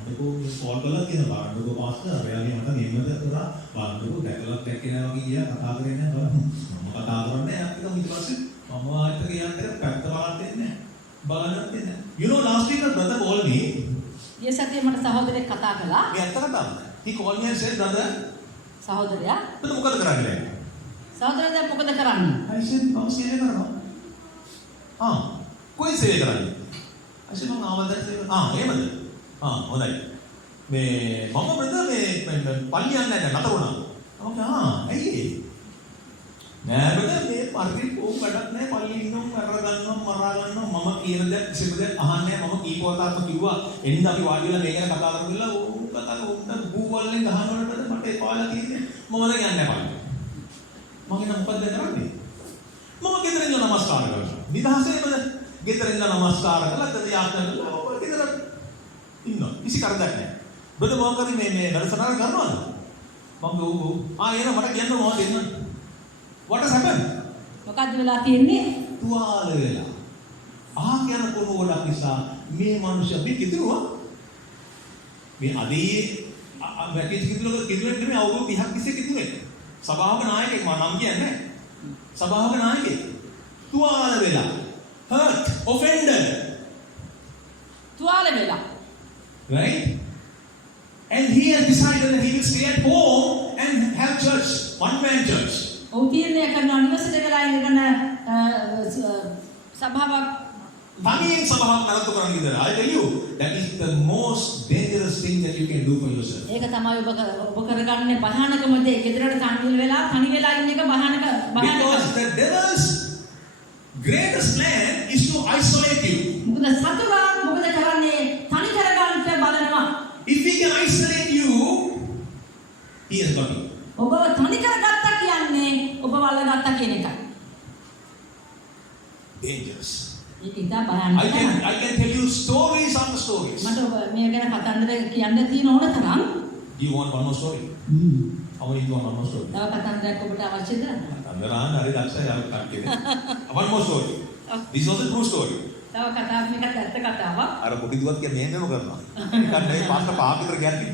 බලන්නකො මේ කෝල් කරලා කියන බලන්නකො පාස්ටර් එයාගේ මට මෙහෙමද කරා බලන්නකො දැකලා දැක්කේ නෑ වගේ ගියා කතා කරේ නෑ බලන්න. මම කතා කරන්නේ අපිට ඊට පස්සේ මම ආයෙත් ගියාට පැත්ත බලන්න දෙන්නේ නෑ. බලන්න දෙන්නේ නෑ. You know last week a brother called me. ඊයේ සතියේ මට සහෝදරයෙක් කතා කළා. මේ ඇත්ත කතාවද? He called me and said brother සහෝදරයා එතන මොකද කරන්නේ? සහෝදරයා දැන් මොකද කරන්නේ? I said මම සේවය කරනවා. කොයි සේවය කරන්නේ? I said මම ආවද එහෙමද? හොඳයි. මේ මම බ්‍රදර් මේ පල්ලි යන්නේ නැහැ නතර වුණා. මම ඇයි නෑ බ්‍රදර් මේ පරිදි කොහොම වැඩක් නැහැ පල්ලි ඉන්නවා මරා ගන්නවා මම කියන දේ කිසිම දෙයක් අහන්නේ නැහැ. මම කීපවතාවක් කිව්වා එන්න අපි වාඩි වෙලා මේ ගැන කතා කරමු කියලා ඕක කතා කරලා Google එකෙන් ගහනකොට මට එපාලා තියෙන්නේ මම දැන් යන්නේ නැහැ පල්ලි. මම කියන මොකද්ද කරන්නේ? මම ගෙදර ඉඳලා නමස්කාර කරනවා. නිදහසේමද ගෙදර ඉඳලා නමස්කාර කළා යාත්‍රා කළා ගෙදර ඉන්නවා. කිසි කරදරයක් නැහැ. බ්‍රදර් මොකද මේ වැඩසටහන කරනවද? මම එන මට කියන්න මොකද එන්න. What has happened? මොකද්ද වෙලා තියෙන්නේ? තුවාල වෙලා. කියන කුණු ගොඩක් නිසා මේ මිනිස්සු අපි කිතුරුවා. මේ අදී වැටි කිතුරුවෙක් නෙමෙයි අවුරුදු 30ක් තිස්සේ කිතුරුවෙක්. සභාවක නායකයෙක් මම නම් කියන්නේ නැහැ. සභාවක නායකයෙක්. තුවාල වෙලා hurt, offended. තුවාල වෙලා. Right? And he has decided that he will stay at home and have church, one man church. ඔහු තීරණය කරනවා නිවසට වෙලා ඉඳගෙන සභාවක් තනියෙන් සභාවක් නඩත්තු කරන්න විතර. I tell you, that is the most dangerous thing that you can do for yourself. ඒක තමයි ඔබ කරගන්නේ භයානකම දේ. ගෙදරට තනි වෙලා ඉන්න එක Because the devil's greatest plan is to isolate you. මොකද සතුරා මොකද කරන්නේ? තනි කරගන්න බලනවා. If he can isolate you, he has got you. ඔබ තනි කරගත්තා කියන්නේ ඔබ වල්ලගත්තා කියන එකයි. Dangerous. ඒක ඉතා භයානකයි. I can tell you stories after stories. මට ඔබ මේ ගැන කතන්දර කියන්න තියෙන ඕන තරම්. Do you want one more story? How many do you want one more story? තව කතන්දරයක් ඔබට අවශ්‍යද? කතන්දරාන් හරි දක්ෂයි අපි කට්ටියද. One more story. This was a true story. තව කතාවක් මේකත් ඇත්ත කතාවක්. අර පොඩි දුවත් කියන්නේ මෙහෙම කරනවා. නිකන් නෙවෙයි පාස්ට පාක් විතර කියන්නේ.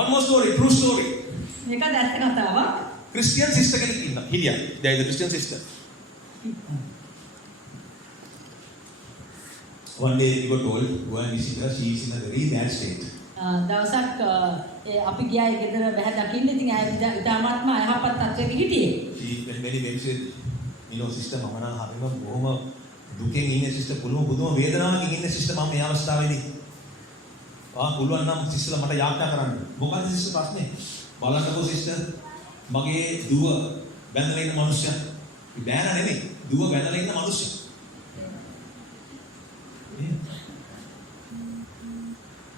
One more story, true story. මේකත් ඇත්ත කතාවක්. Christian sister කෙනෙක් ඉන්නවා. හිලියා. There is a Christian sister. One day we were told, go and visit her, she is in a very bad state. දවසක් අපි ගියා ඒ ගෙදර බැහැ දකින්න. ඉතින් ආයෙ ඉතාමත්ම අයහපත් තත්ත්වයක හිටියේ. She when said, you know sister මම නම් හරිම බොහොම දුකෙන් ඉන්නේ sister පුදුම වේදනාවකින් ඉන්නේ sister මම මේ අවස්ථාවේදී. පුළුවන් නම් sister මට යාඥා කරන්න. මොකද sister ප්‍රශ්නේ? බලන්නකෝ sister මගේ දුව බැඳලා ඉන්න මිනිස්සයා. බෑන නෙමෙයි. දුව බැඳලා ඉන්න මිනිස්සයා.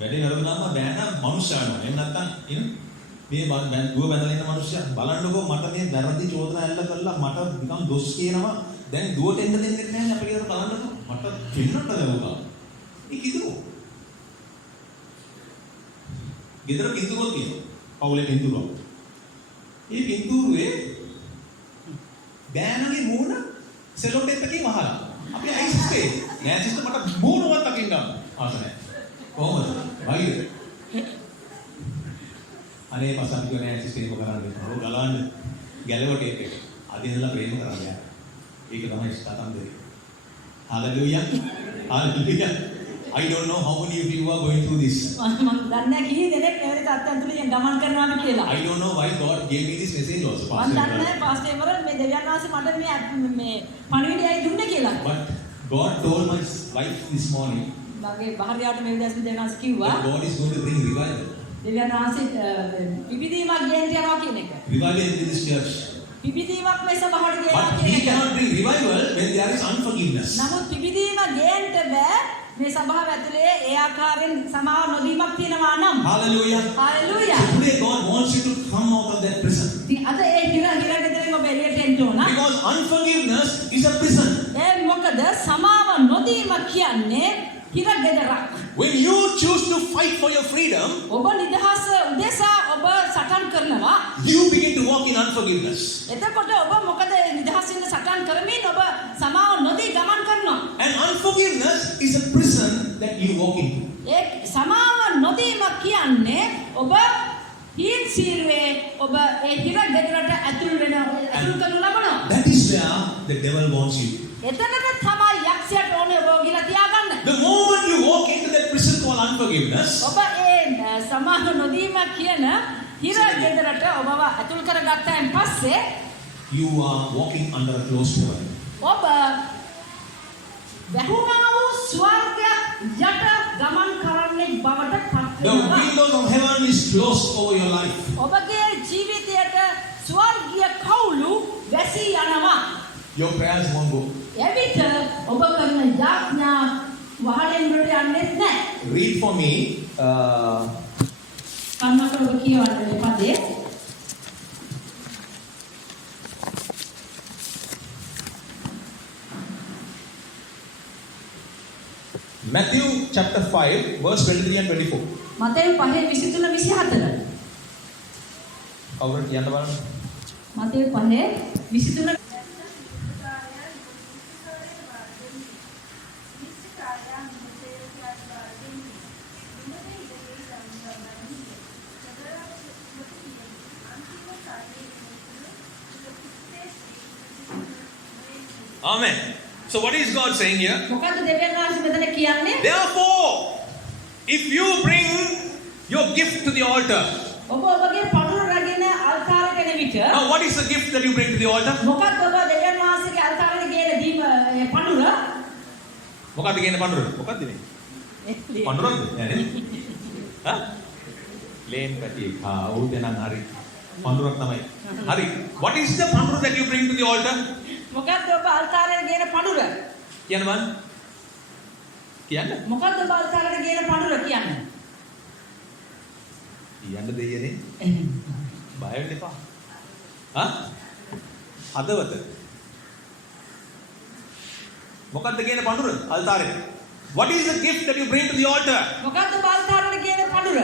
වැඩේ නරඹනම බෑන මිනිස්සයා නෝ. එහෙම නැත්නම් මේ දුව බැඳලා ඉන්න මිනිස්සයා බලන්නකෝ මට මේ වැරදි චෝදනා ඇල්ල කරලා මට නිකන් දොස් කියනවා. දැන් දුවට එන්න දෙන්නේ නැහැ අපේ ගෙදර බලන්නකෝ. මට පින්නට දැවුවා. ඒ කිදුව. ගෙදර පින්තූරයක් තියෙනවා. පවුලේ පින්තූරයක්. මේ පින්තූරුවේ බෑනගේ මූණ සෙලෝ ටේප් එකකින් වහලා. අපි අයිස් ස්පේ. නෑ සිස්ටර් මට මූණවත් අකින් ගන්න. ආස නෑ. කොහොමද? වයිද? අනේ පස්සට ගියා නෑ සිස්ටර් ඒක කරන්නේ. ඔය ගලන්න ගැලව ටේප් එක. අද ඉඳලා ප්‍රේම කරන්නේ. ඒක තමයි කතන්දරේ. Hallelujah. Hallelujah. I don't know how many of you are going through this. මම දන්නේ කී දෙනෙක් මේ තත්ත්වයන් තුලින් ගමන් කරනවාද කියලා. I don't know why God gave me this message also. මම දන්නේ පාස්ටර් එවරල් මේ දෙවියන් වහන්සේ මට මේ පණිවිඩයයි දුන්නේ කියලා. But God told my wife this morning මගේ භාර්යාවට මේ විදිහට දෙවියන් වහන්සේ කිව්වා. that God is going to bring revival. දෙවියන් වහන්සේ පිපිදීමක් ගෙන්ට යනවා කියන එක. Revival in this church. පිපිදීමක් මේ සභාවට ගෙනවා But කියන He එක. cannot bring revival when there is unforgiveness. නමුත් පිපිදීම ගේන්න බෑ මේ සභාව ඇතුලේ ඒ ආකාරයෙන් සමාව නොදීමක් තියෙනවා නම්. Hallelujah. Hallelujah. So today God wants you to come out of that prison. ඉතින් අද ඒ හිරගෙදරින් ඔබ එළියට එන්න ඕන. Because unforgiveness is a prison. ඒ මොකද සමාව නොදීම කියන්නේ හිරගෙදරක්. When you choose to fight for your freedom, ඔබ නිදහස උදෙසා ඔබ සටන් කරනවා. you begin to walk in unforgiveness. එතකොට ඔබ මොකද නිදහසින් සටන් කරමින් ඔබ සමාව නොදී ගමන් කරනවා. And unforgiveness is a prison that you walk into. ඒ සමාව නොදීම කියන්නේ ඔබ හීන් සීරුවේ ඔබ ඒ හිරගෙදරට ඇතුල් කරනු ලබනවා. That is where the devil wants you. එතනට තමයි යක්ෂයාට ඕනේ ඔබ ගිලා තියාගන්න. The moment you walk into that prison called unforgiveness, ඔබ ඒ සමාව නොදීම කියන හිරගෙදරට ඔබව ඇතුල් කරගත්තාන් පස්සේ you are walking under a closed heaven. ඔබ වැහුණා වූ ස්වර්ග යට ගමන් කරන්නේ බවට පත් The වෙනවා. windows of heaven is closed over your life. ඔබගේ ජීවිතයට ස්වර්ගීය කවුළු වැසී යනවා. Your prayers won't go. එවිට ඔබ කරන යාඥා වහලෙන් වලට යන්නේ නැහැ. Read for me කන්නකට ඔබ කියවන්න මේ පදේ. Matthew chapter 5 verse 23 and 24. Matthew 5:23-24. කවුරුත් කියන්න බලන්න. Matthew 5:23 Amen. So what is God saying here? මොකද්ද දෙවියන් වහන්සේ මෙතන කියන්නේ? Therefore, if you bring your gift to the altar. ඔබ ඔබගේ පඳුර රැගෙන අල්තාරයට එන විට Now what is the gift that you bring to the altar? මොකක්ද ඔබ දෙවියන් වහන්සේගේ අල්තාරයට ගෙන දීම පඳුර? මොකක්ද කියන්නේ පඳුර? මොකක්ද මේ? පඳුරක්ද? නෑ නේද? හා? ලේන් පැටි උඩ නම් හරි. පඳුරක් තමයි. හරි. What is the පඳුර that you bring to the altar? මොකක්ද ඔබ අල්තාරයට ගෙන පඳුර? කියන්න බං. කියන්න. මොකක්ද ඔබ අල්තාරයට ගෙන පඳුර කියන්නේ? කියන්න දෙයනේ. බය වෙන්න එපා. හා? හදවත. මොකක්ද කියන පඳුර අල්තාරේ? What is the gift that you bring to the altar? මොකක්ද ඔබ අල්තාරයට ගෙන පඳුර?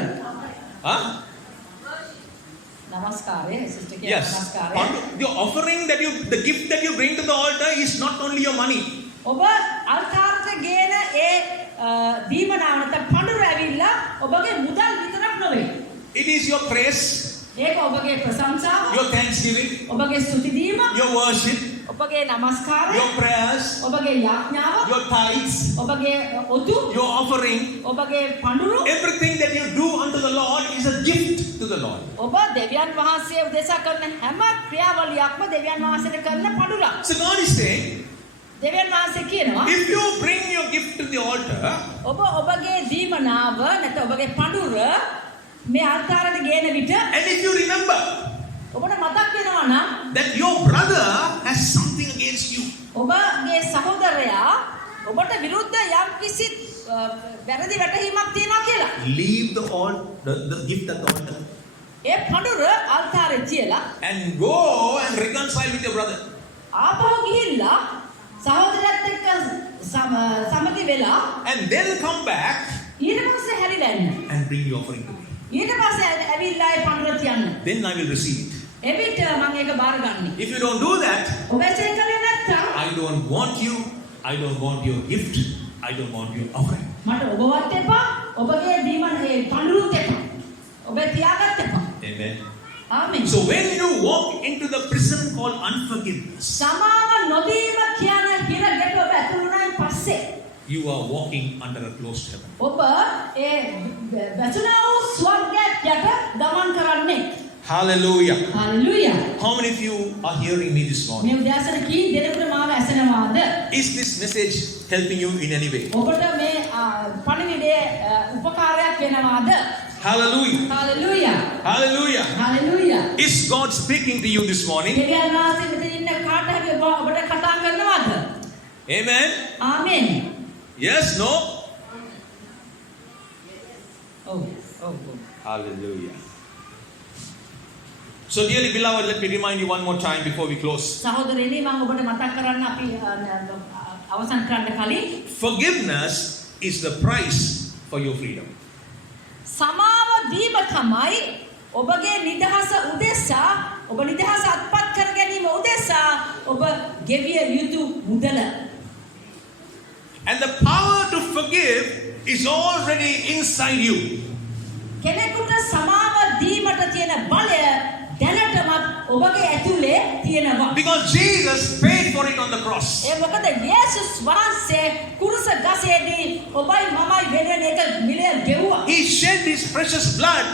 Huh? නමස්කාරය සිස්ටර් කියන Yes. නමස්කාරය. The offering that the gift that you bring to the altar is not only your money. ඔබ අල්තාරයට ගෙන දීමනාව නැත්නම් පඳුර ඇවිල්ලා ඔබගේ මුදල් විතරක් නෙවෙයි. It is your praise, ඒක ඔබගේ ප්‍රශංසාව, your thanksgiving, ඔබගේ ස්තුති දීම, your worship, ඔබගේ නමස්කාරය, your prayers, ඔබගේ යාඥාව, your tithes, ඔබගේ ඔතු, your offering. ඔබගේ පඳුරු, Everything that you do unto the Lord is a gift to the Lord. ඔබ දෙවියන් වහන්සේ උදෙසා කරන හැම ක්‍රියාවලියක්ම දෙවියන් වහන්සේට කරන පඳුරක්. So God is saying, දෙවියන් වහන්සේ කියනවා if you bring your gift to the altar, ඔබ ඔබගේ දීමනාව නැත්නම් ඔබගේ පඳුර මේ අල්තාරයට ගේන විට and if you remember ඔබට මතක් වෙනවා නම් that your brother has something against you, ඔබගේ සහෝදරයා ඔබට විරුද්ධ යම් කිසි වැරදි වැටහීමක් තියෙනවා කියලා. leave the gift at the altar ඒ පඳුර අල්තාරේ තියලා and go and reconcile with your brother. ආපහු ගිහිල්ලා සහෝදරයත් එක්ක සමගි වෙලා And then come back ඊට පස්සේ හැරිලා එන්න. and bring the offering to me. ඊට පස්සේ ඇවිල්ලා ඒ පඳුර තියන්න. Then I will receive it. එවිට මම ඒක බාරගන්නේ. If you don't do that, ඔබ ඒක කළේ නැත්නම් I don't want you. I don't want your gift. I don't want your offering. මට ඔබවත් එපා, ඔබගේ දීමන ඒ පඳුරුත් එපා. ඔබ තියාගන්න එපා. Amen. Amen. So when you walk into the prison called unforgiveness, සමාව නොදීම කියන හිර ගැටුව ඔබ ඇතුළු වුණායින් පස්සේ you are walking under a closed heaven. ඔබ ඒ වැසුණා වූ ස්වර්ගයට යට ගමන් කරන්නේ. Hallelujah. Hallelujah. How many of you are hearing me this morning? මේ උදෑසන කී දෙනෙකුට මාව ඇසෙනවාද? Is this message helping you in any way? ඔබට මේ පණිවිඩයේ උපකාරයක් වෙනවාද? Hallelujah. Hallelujah. Hallelujah. Hallelujah. Is God speaking to you this morning? දෙවියන් වහන්සේ මෙතන ඉන්න කාට හරි ඔබට කතා කරනවද? Amen. ආමෙන්. Yes, no? ඔව්. Hallelujah. So dearly beloved, let me remind you one more time before we close. සහෝදරයනි මම ඔබට මතක් කරන්න අපි අවසන් කරන්න කලින් Forgiveness is the price for your freedom. සමාව දීම තමයි ඔබගේ නිදහස උදෙසා ඔබ නිදහස අත්පත් කර ගැනීම උදෙසා ඔබ ගෙවිය යුතු මුදල. And the power to forgive is already inside you. කෙනෙකුට සමාව දීමට තියෙන බලය දැනටමත් ඔබගේ ඇතුලේ තියෙනවා. Because Jesus paid for it on the cross. ඒ මොකද යේසුස් වහන්සේ කුරුස ගසේදී ඔබයි මමයි වෙනුවෙන් එක මිලය ගෙවුවා. He shed his precious blood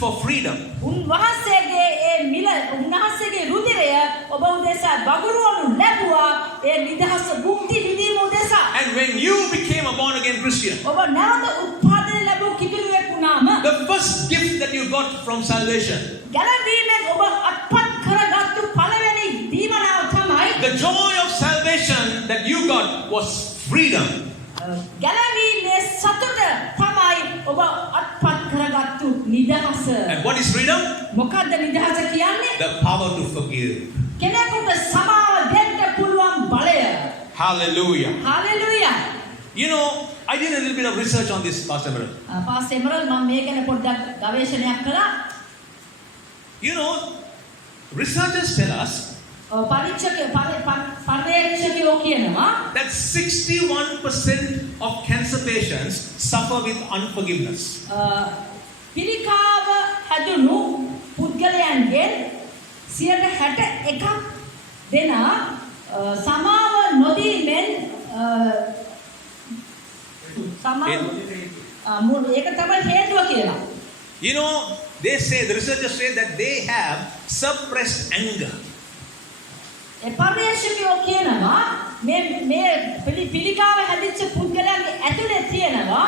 for freedom. උන්වහන්සේගේ ඒ මිල උන්වහන්සේගේ රුධිරය ඔබ උදෙසා බගුරුවනු ලැබුවා ඒ නිදහස මුක්ති විඳීම උදෙසා. And when you became a born again Christian, ඔබ නැවත උත්පාදනය ලැබූ කිතුරුවෙක් වුණාම the first gift that you got from salvation, ගැලවීමෙන් ඔබ අත්පත් කරගත්තු පළවෙනි දීමනාව තමයි the joy of salvation that you got was freedom. ගැලවීමේ සතුට තමයි ඔබ අත්පත් කරගත්තු නිදහස. And what is freedom? මොකද්ද නිදහස කියන්නේ? The power to forgive. කෙනෙකුට සමාව දෙන්න පුළුවන් බලය. Hallelujah. Hallelujah. You know, I did a little bit of research on this, Pastor Emerald. Pastor Emerald මම මේ ගැන පොඩ්ඩක් ගවේෂණයක් කළා. You know, researchers tell us පරීක්ෂකයෝ කියනවා that 61% of cancer patients suffer with unforgiveness. පිළිකාව හැදුණු පුද්ගලයන්ගෙන් 61% දෙනා සමාව නොදීමෙන් ඒක තමයි හේතුව කියලා. You know, they say, the researchers say that they have suppressed anger. ඒ පර්යේෂකයෝ කියනවා මේ පිළිකාව හැදිච්ච පුද්ගලයන්ගේ ඇතුලේ තියෙනවා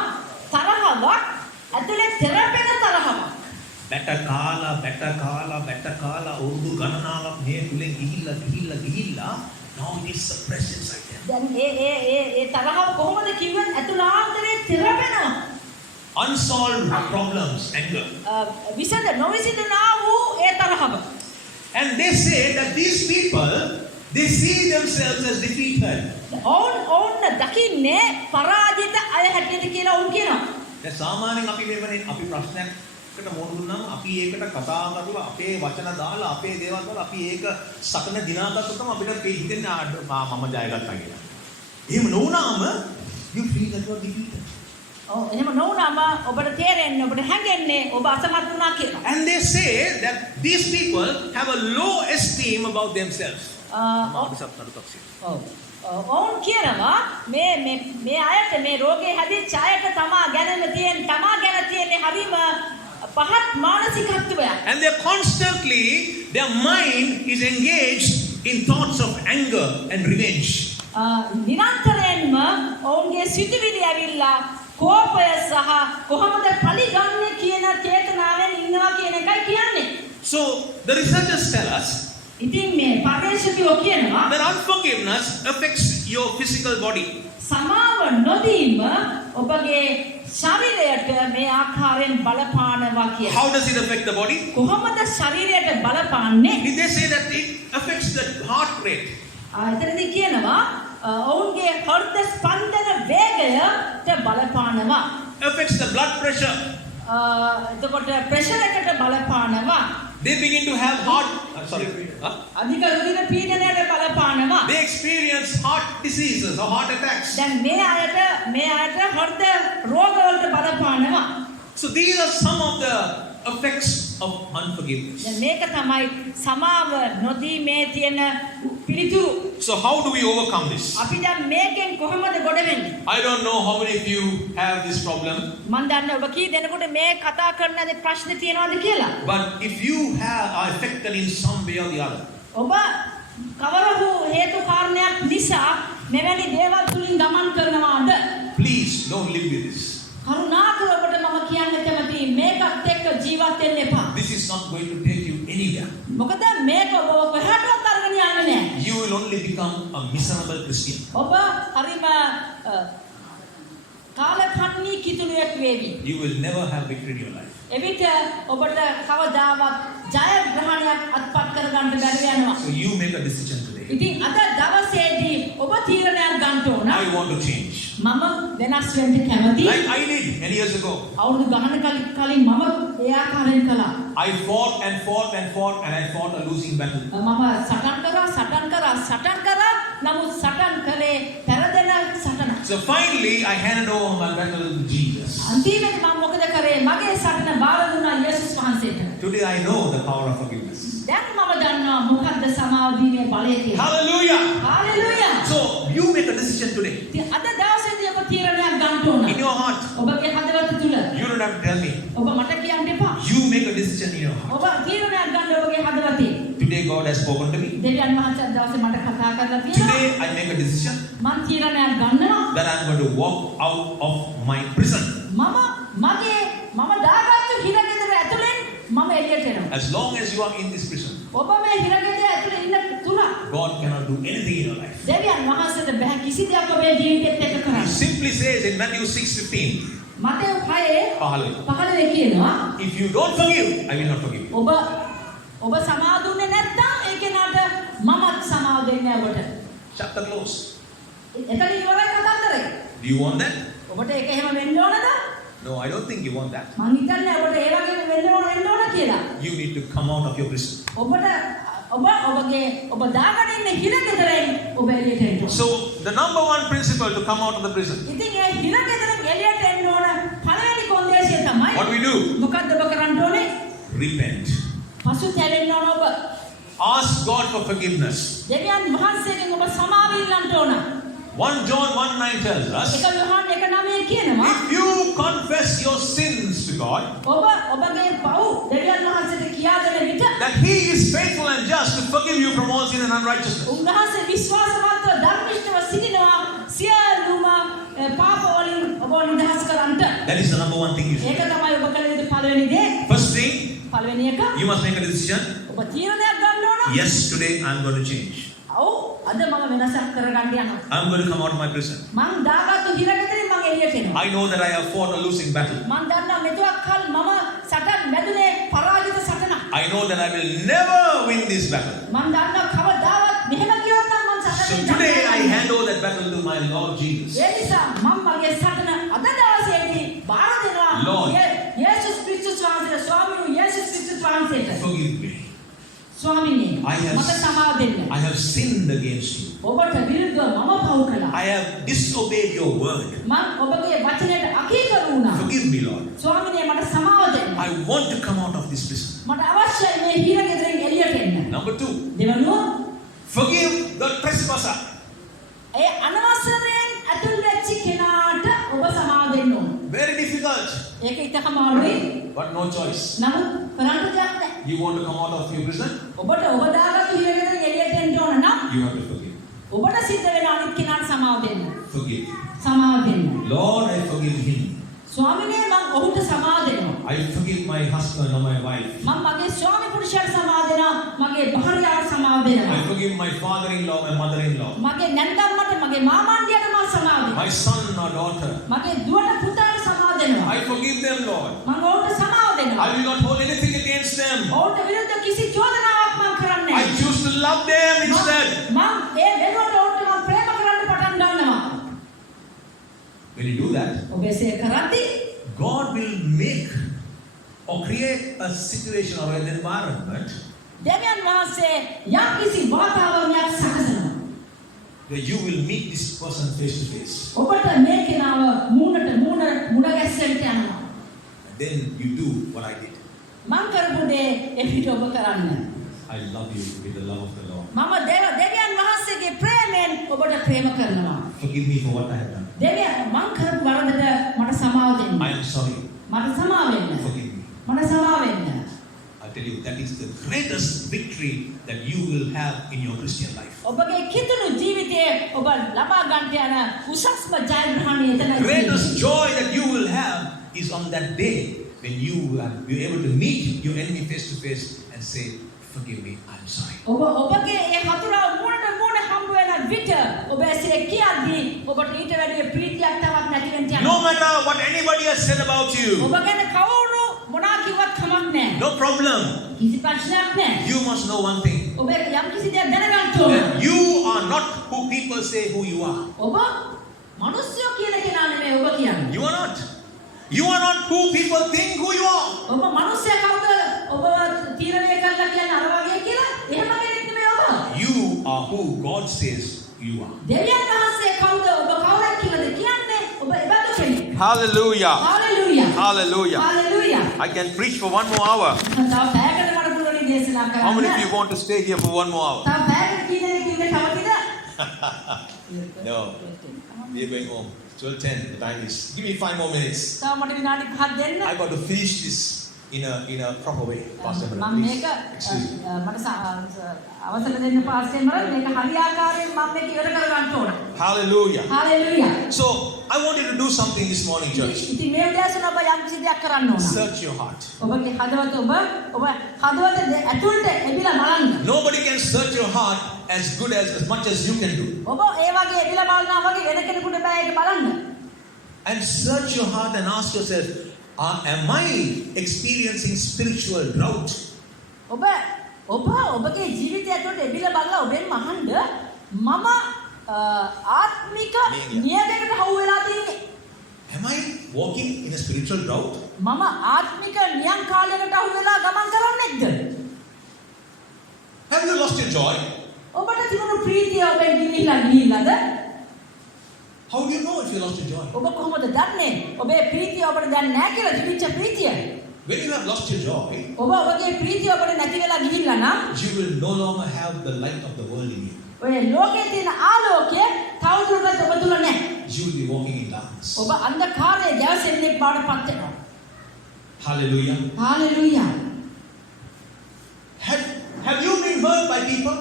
තරහවක් ඇතුලේ තෙරපෙන තරහවක්. බැට කාලා උරුදු ගණනාවක් මේ තුලින් ගිහිල්ලා now it is suppressed inside them. දැන් ඒ තරහව කොහොමද කිව්වත් ඇතුළාන්තරේ තෙරපෙනවා. Unsolved problems, anger. නොවිසඳුනා වූ ඒ තරහව. And they say that these people, they see themselves as defeated. ඔවුන් දකින්නේ පරාජිත අය හැටියට කියලා ඔවුන් කියනවා. දැන් සාමාන්‍යයෙන් අපි මේවනේ අපි ප්‍රශ්නයකට මොන දුන්නාම අපි ඒකට කතා කරලා අපේ වචන දාලා අපේ දේවල් වල අපි ඒක සකන දිනාගත්තොත් අපිට හිතෙන්නේ මම ජයගත්තා කියලා. එහෙම නොවුනාම you feel that you are defeated. එහෙම නොවුනාම ඔබට තේරෙන්නේ ඔබට හැඟෙන්නේ ඔබ අසමත් වුණා කියලා. And they say that these people have a low esteem about themselves. ඔවුන් කියනවා මේ අයට මේ රෝගේ හැදිච්ච අයට තමා ගැන තියෙන්නේ හරිම පහත් මානසිකත්වයක්. And they constantly, their mind is engaged in thoughts of anger and revenge. නිරන්තරයෙන්ම ඔවුන්ගේ සිතුවිලි ඇවිල්ලා කෝපය සහ කොහොමද පරිගන්නේ කියන චේතනාවෙන් ඉන්නවා කියන එකයි කියන්නේ. So the researchers tell us ඉතින් මේ පර්යේෂකයෝ කියනවා that unforgiveness affects your physical body. සමාව නොදීම ඔබගේ ශරීරයට මේ ආකාරයෙන් බලපානවා කියලා. How does it affect the body? කොහොමද ශරීරයට බලපාන්නේ? They say that it affects the heart rate. එතනදී කියනවා ඔවුන්ගේ හෘද ස්පන්දන වේගයට බලපානවා. Affects the blood pressure. එතකොට ප්‍රෙෂර් එකට බලපානවා. They begin to have අධික රුධිර පීඩනයට බලපානවා. They experience heart diseases or heart attacks. දැන් මේ අයට හෘද රෝග වලට බලපානවා. So these are some of the effects of unforgiveness. දැන් මේක තමයි සමාව නොදීමේ තියෙන පිළිතුරු. So how do we overcome this? අපි දැන් මේකෙන් කොහොමද ගොඩ වෙන්නේ? I don't know how many of you have this problem. මම දන්නේ ඔබ කී දෙනෙකුට මේ කතා කරන දේ ප්‍රශ්න තියෙනවද කියලා. But if you are affected in some way or the other, ඔබ කවර වූ හේතු කාරණයක් නිසා මෙවැනි දේවල් තුලින් ගමන් කරනවාද? please don't live with this. කරුණාකර ඔබට මම කියන්න කැමතියි මේකත් එක්ක ජීවත් වෙන්න එපා. This is not going to take you anywhere. මොකද මේක ඔබ කොහටවත් අරගෙන යන්නේ නැහැ. You will only become a miserable Christian. ඔබ හරිම කාලකන්ණී කිතුණුවක් වේවි. You will never have victory in your life. එවිට ඔබට කවදාවත් ජයග්‍රහණයක් අත්පත් කරගන්න බැරි වෙනවා. So you make a decision today. ඉතින් අද දවසේදී ඔබ තීරණයක් ගන්න ඕන. I want to change. මම වෙනස් වෙන්න කැමතියි. Like I did many years ago. අවුරුදු ගණනක කලින් මම ඒ ආකාරයෙන් කළා. I fought and I fought a losing battle. මම සටන් කරා නමුත් සටන් කළේ පෙරදෙන සටන. So finally I handed over my battle to Jesus. අන්තිමට මම මොකද කරේ? මගේ සටන බාර දුන්නා යේසුස් වහන්සේට. Today I know the power of forgiveness. දැන් මම දන්නවා මොකක්ද සමාව දීමේ බලය කියලා. Hallelujah. Hallelujah. So you make a decision today. අද දවසේදී ඔබ තීරණයක් ගන්න ඕන. In your heart. ඔබගේ හදවත තුල. You don't have to tell me. ඔබ මට කියන්න එපා. You make a decision in your heart. ඔබ තීරණයක් ගන්න ඔබගේ හදවතේ. Today God has spoken to me. දෙවියන් වහන්සේ දවසේ මට කතා කරලා තියෙනවා. Today I make a decision මම තීරණයක් ගන්නවා. that I'm going to walk out of my prison. මම දාගත්තු හිරගෙදර ඇතුලෙන් මම එළියට එනවා. As long as you are in this prison, ඔබ මේ හිරගෙදර ඇතුලේ ඉන්න තුල God cannot do anything in your life. දෙවියන් වහන්සේට බෑ කිසි දෙයක් ඔබේ ජීවිතේත් එක්ක He කරන්න. simply says in Matthew 6:15, මතේ 6:15 කියනවා if you don't forgive, I will not forgive you. ඔබ සමාව දුන්නේ නැත්නම් ඒ කෙනාට මමත් සමාව දෙන්නේ ඔබට. Chapter close. එතන ඉවරයි කතන්දරේ. Do you want that? ඔබට ඒක එහෙම වෙන්න ඕනද? No, I don't think you want that. මං හිතන්නේ ඔබට ඒ වගේ වෙන්න ඕන කියලා. You need to come out of your prison. ඔබ දාගෙන ඉන්න හිරගෙදරෙන් ඔබ එළියට එන්න ඕන. So the number one principle to come out of the prison. ඉතින් ඒ හිරගෙදරෙන් එළියට එන්න ඕන පළවෙනි කොන්දේසිය තමයි What we do? මොකද්ද ඔබ කරන්න ඕනේ? Repent. පසුතැවෙන්න ඕන ඔබ. Ask God for forgiveness. දෙවියන් වහන්සේගෙන් ඔබ සමාව ඉල්ලන්න ඕන. 1 John 1:9 tells us, එක යොහන් 1:9 කියනවා if you confess your sins to God, ඔබගේ පව් දෙවියන් වහන්සේට කියා දෙන විට that He is faithful and just to forgive you from all sin and unrighteousness. උන්වහන්සේ විශ්වාසවන්තව ධර්මිෂ්ඨව සිටිනවා සියලුම පාප වලින් ඔබ නිදහස් කරන්නට. That is the number one thing you should ඒක do. තමයි ඔබ කළ යුතු පළවෙනි දේ. First thing, පළවෙනි එක you must make a decision. ඔබ තීරණයක් ගන්න ඕන. Yes, today I'm going to change. ඔව් අද මම වෙනසක් කරගන්න යනවා. I'm going to come out of my prison. මං දාගත්තු හිරගෙදරින් මං එළියට එනවා. I know that I have fought a losing battle. මං දන්නවා මෙතුවක් කල් මම සටන් මැදුනේ පරාජිත සටනක්. I know that I will never win this battle. මං දන්නවා කවදාවත් මෙහෙම ගියොත් නම් මං So සටනේ today I hand over that battle to my Lord Jesus. ඒ නිසා මම මගේ සටන අද දවසේදී බාර දෙනවා Lord. යේසුස් ක්‍රිස්තුස් වහන්සේට ස්වාමීන් යේසුස් ක්‍රිස්තුස් වහන්සේට. Forgive me. ස්වාමීනි I have- මට සමාව දෙන්න. I have sinned against you. ඔබට විරුද්ධව මම පව් කළා. I have disobeyed your word. මම ඔබගේ වචනයට අකීකරු වුණා. Forgive me, Lord. ස්වාමීනි මට සමාව දෙන්න. I want to come out of this prison. මට අවශ්‍යයි මේ හිරගෙදරින් එළියට එන්න. Number 2, දෙවනුව forgive the trespasser. ඒ අනවසරයෙන් ඇතුල් වෙච්ච කෙනාට ඔබ සමාව දෙන්න ඕන. Very difficult, ඒක ඉතක අමාරුයි. but no choice. නමුත් කරන්න දෙයක් නැහැ. You want to come out of your prison? ඔබට ඔබ දාගත්තු හිරගෙදරින් එළියට එන්න ඕන නම් You have to forgive. ඔබට සිද්ධ වෙන අනිත් කෙනාට සමාව දෙන්න. Forgive. සමාව දෙන්න. Lord, I forgive him. ස්වාමිනේ මම ඔහුට සමාව දෙනවා. I forgive my husband or my wife. මම මගේ ස්වාමි පුරුෂයාට සමාව දෙනවා. මගේ භාර්යාවට සමාව දෙනවා. I forgive my father-in-law, my mother-in-law, මගේ නැන්දම්මට මගේ මාමණ්ඩියට මම සමාව දෙනවා. my son or daughter. මගේ දුවට පුතාට සමාව දෙනවා. I forgive them, Lord. මම ඔවුන්ට සමාව දෙනවා. I will not hold anything against them. ඔවුන්ට විරුද්ධ කිසි චෝදනාවක් මම කරන්නේ I නැහැ. choose to love them instead. මම ඒ වෙනුවට ඔවුන්ට මම ප්‍රේම කරන්න පටන් ගන්නවා. When you do that, ඔබ එසේ කරද්දී God will make or create a situation or an environment දෙවියන් වහන්සේ යම් කිසි වාතාවරණයක් සකසනවා. where you will meet this person face to face. ඔබට මේ කෙනාව මූණට මූණ මුණ ගැස්සෙන්න යනවා. And then you do what I did. මං කරපු දේ එපිට ඔබ කරන්න. I love you with the love of the Lord. මම දෙවියන් වහන්සේගේ ප්‍රේමයෙන් ඔබට ප්‍රේම කරනවා. Forgive me for what I have done. දෙවියන් මං කරපු වරදට මට සමාව දෙන්න. I am sorry. මට සමාව වෙන්න. Forgive me. මට සමාව වෙන්න. I tell you, that is the greatest victory that you will have in your Christian life. ඔබගේ කිතුණු ජීවිතයේ ඔබ ලබා ගන්නට යන උසස්ම ජයග්‍රහණය එතනයි. Greatest joy that you will have is on that day when you are able to meet your enemy face to face and say, forgive me, I'm sorry. ඔබගේ ඒ හතුරා මූණට මූණ හම්බ වෙන විට ඔබ එසේ කියද්දී ඔබට ඊට වැඩිය ප්‍රීතියක් තවත් නැති වෙන්න යනවා. No matter what anybody has said about you, ඔබ ගැන කවුරු මොනා කිව්වත් කමක් නැහැ. no problem. කිසි ප්‍රශ්නයක් නැහැ. You must know one thing. ඔබ යම් කිසි දෙයක් දැනගන්න ඕන. That you are not who people say who you are. ඔබ මිනිස්සු කියන කෙනා නෙමෙයි ඔබ කියන්නේ. You are not. You are not who people think who you are. ඔබ මිනිස්සයා කවුද ඔබ තීරණය කරලා කියන්නේ අර වගේ කියලා? එහෙම කෙනෙක් නෙමෙයි ඔබ. You are who God says you are. දෙවියන් වහන්සේ කවුද ඔබ කවුරුද කියලාද කියන්නේ? ඔබ එබඳු කෙනෙක්. Hallelujah. Hallelujah. Hallelujah. Hallelujah. I can preach for one more hour. තව පැයකට මට පුළුවන් දේශනා කරන්න. How many of you want to stay here for one more hour? තව පැයකට කී දෙනෙක් ඉන්නේ කවතිද? No. We are going home. 12:10. The time is. Give me 5 more minutes. තව මට විනාඩි 5ක් දෙන්න. I got to finish this in a proper way. Pastor, මම please. මේක Excuse me. මට අවසර දෙන්න පාස්ටර් මම මේක හරියාකාරයෙන් මම මේක ඉවර කරගන්න ඕන. Hallelujah. Hallelujah. So I want you to do something this morning, church. ඉතින් මේ උදෑසන ඔබ යම් කිසි දෙයක් කරන්න ඕන. Search your heart. ඔබගේ හදවත ඔබ හදවත ඇතුළට එබිලා බලන්න. Nobody can search your heart as good as much as you can do. ඔබ ඒ වගේ එබිලා බලනවා වගේ වෙන කෙනෙකුට බෑ ඒක බලන්න. And search your heart and ask yourself, am I experiencing spiritual drought? ඔබගේ ජීවිතය ඇතුළට එබිලා බලලා ඔබෙන් අහන්න මම ආත්මික නියදයකට හවු වෙලා තියෙන්නේ. Am I walking in a spiritual drought? මම ආත්මික නියම් කාලයකට හවු වෙලා ගමන් කරන්නේද? Have you lost your joy? ඔබට තිබුණු ප්‍රීතිය ඔබෙන් ගිලිහිලාද? How do you know if you lost your joy? ඔබ කොහොමද දන්නේ? ඔබේ ප්‍රීතිය ඔබට දැන් නැහැ කියලා තිබිච්ච ප්‍රීතිය. When you have lost your joy, ඔබගේ ප්‍රීතිය ඔබට නැති වෙලා ගිහිල්ලා නම් you will no longer have the light of the world in you. ඔය ලෝකයේ තියෙන ආලෝකය තවදුරටත් ඔබ තුල නැහැ. You will be walking in darkness. ඔබ අන්ධකාරයේ ගැවසෙන්නේ බවට පත් වෙනවා. Hallelujah. Hallelujah. Have you been hurt by people?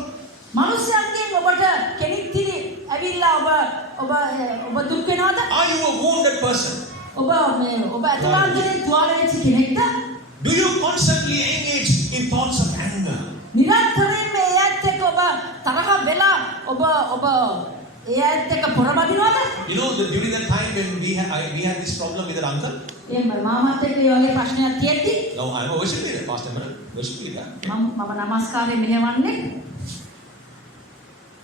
මනුෂ්‍යයන්ගෙන් ඔබට කෙනෙක් තිරි ඇවිල්ලා ඔබ දුක් වෙනවද? Are you a wounded person? ඔබ අතුලාන්තරයෙන් තුවාල වෙච්ච කෙනෙක්ද? Do you constantly engage in thoughts of anger? නිරන්තරයෙන්ම ඒ ඇත්ත එක්ක ඔබ තරහ වෙලා ඔබ ඒ ඇත්ත එක්ක පොරබදිනවද? You know, during that time when we had this problem with our uncle. ඒ මාමාත් එක්ක ඒ වගේ ප්‍රශ්නයක් තියෙද්දි Now I am a worship leader, pastor, worship leader. මම නමස්කාරය මෙහෙවන්නේ.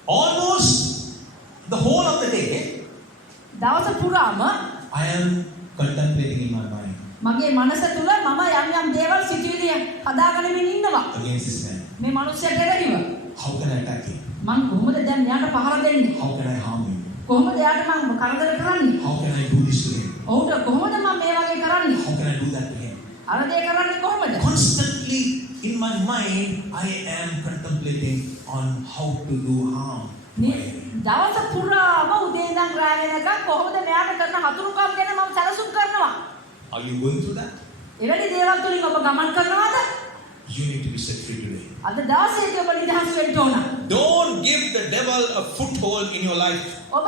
Almost the whole of the day, දවස පුරාම I am contemplating in my mind මගේ මනස තුල මම යම් දේවල් සිතුවිලි හදාගනිමින් ඉන්නවා. against this man. මේ මනුස්සයාට එරෙහිව How can I attack him? මං කොහොමද දැන් මෙයාට පහර දෙන්නේ? How can I harm him? කොහොමද එයාට මං කරදර කරන්නේ? How can I do this to him? ඔහුට කොහොමද මම මේ වගේ කරන්නේ? How can I do that to him? අර දේ කරන්නේ කොහොමද? Constantly in my mind, I am contemplating on how to do harm. දවස පුරාම උදේ ඉඳන් රාත්‍රී වෙනකම් කොහොමද මෙයාට කරන හතුරුකම් ගැන මම සැලසුම් කරනවා. Are you going through that? එවැනි දේවල් තුලින් ඔබ ගමන් කරනවද? You need to be set free today. අද දවසේදී ඔබ නිදහස් වෙන්න ඕන. Don't give the devil a foothold in your life. ඔබ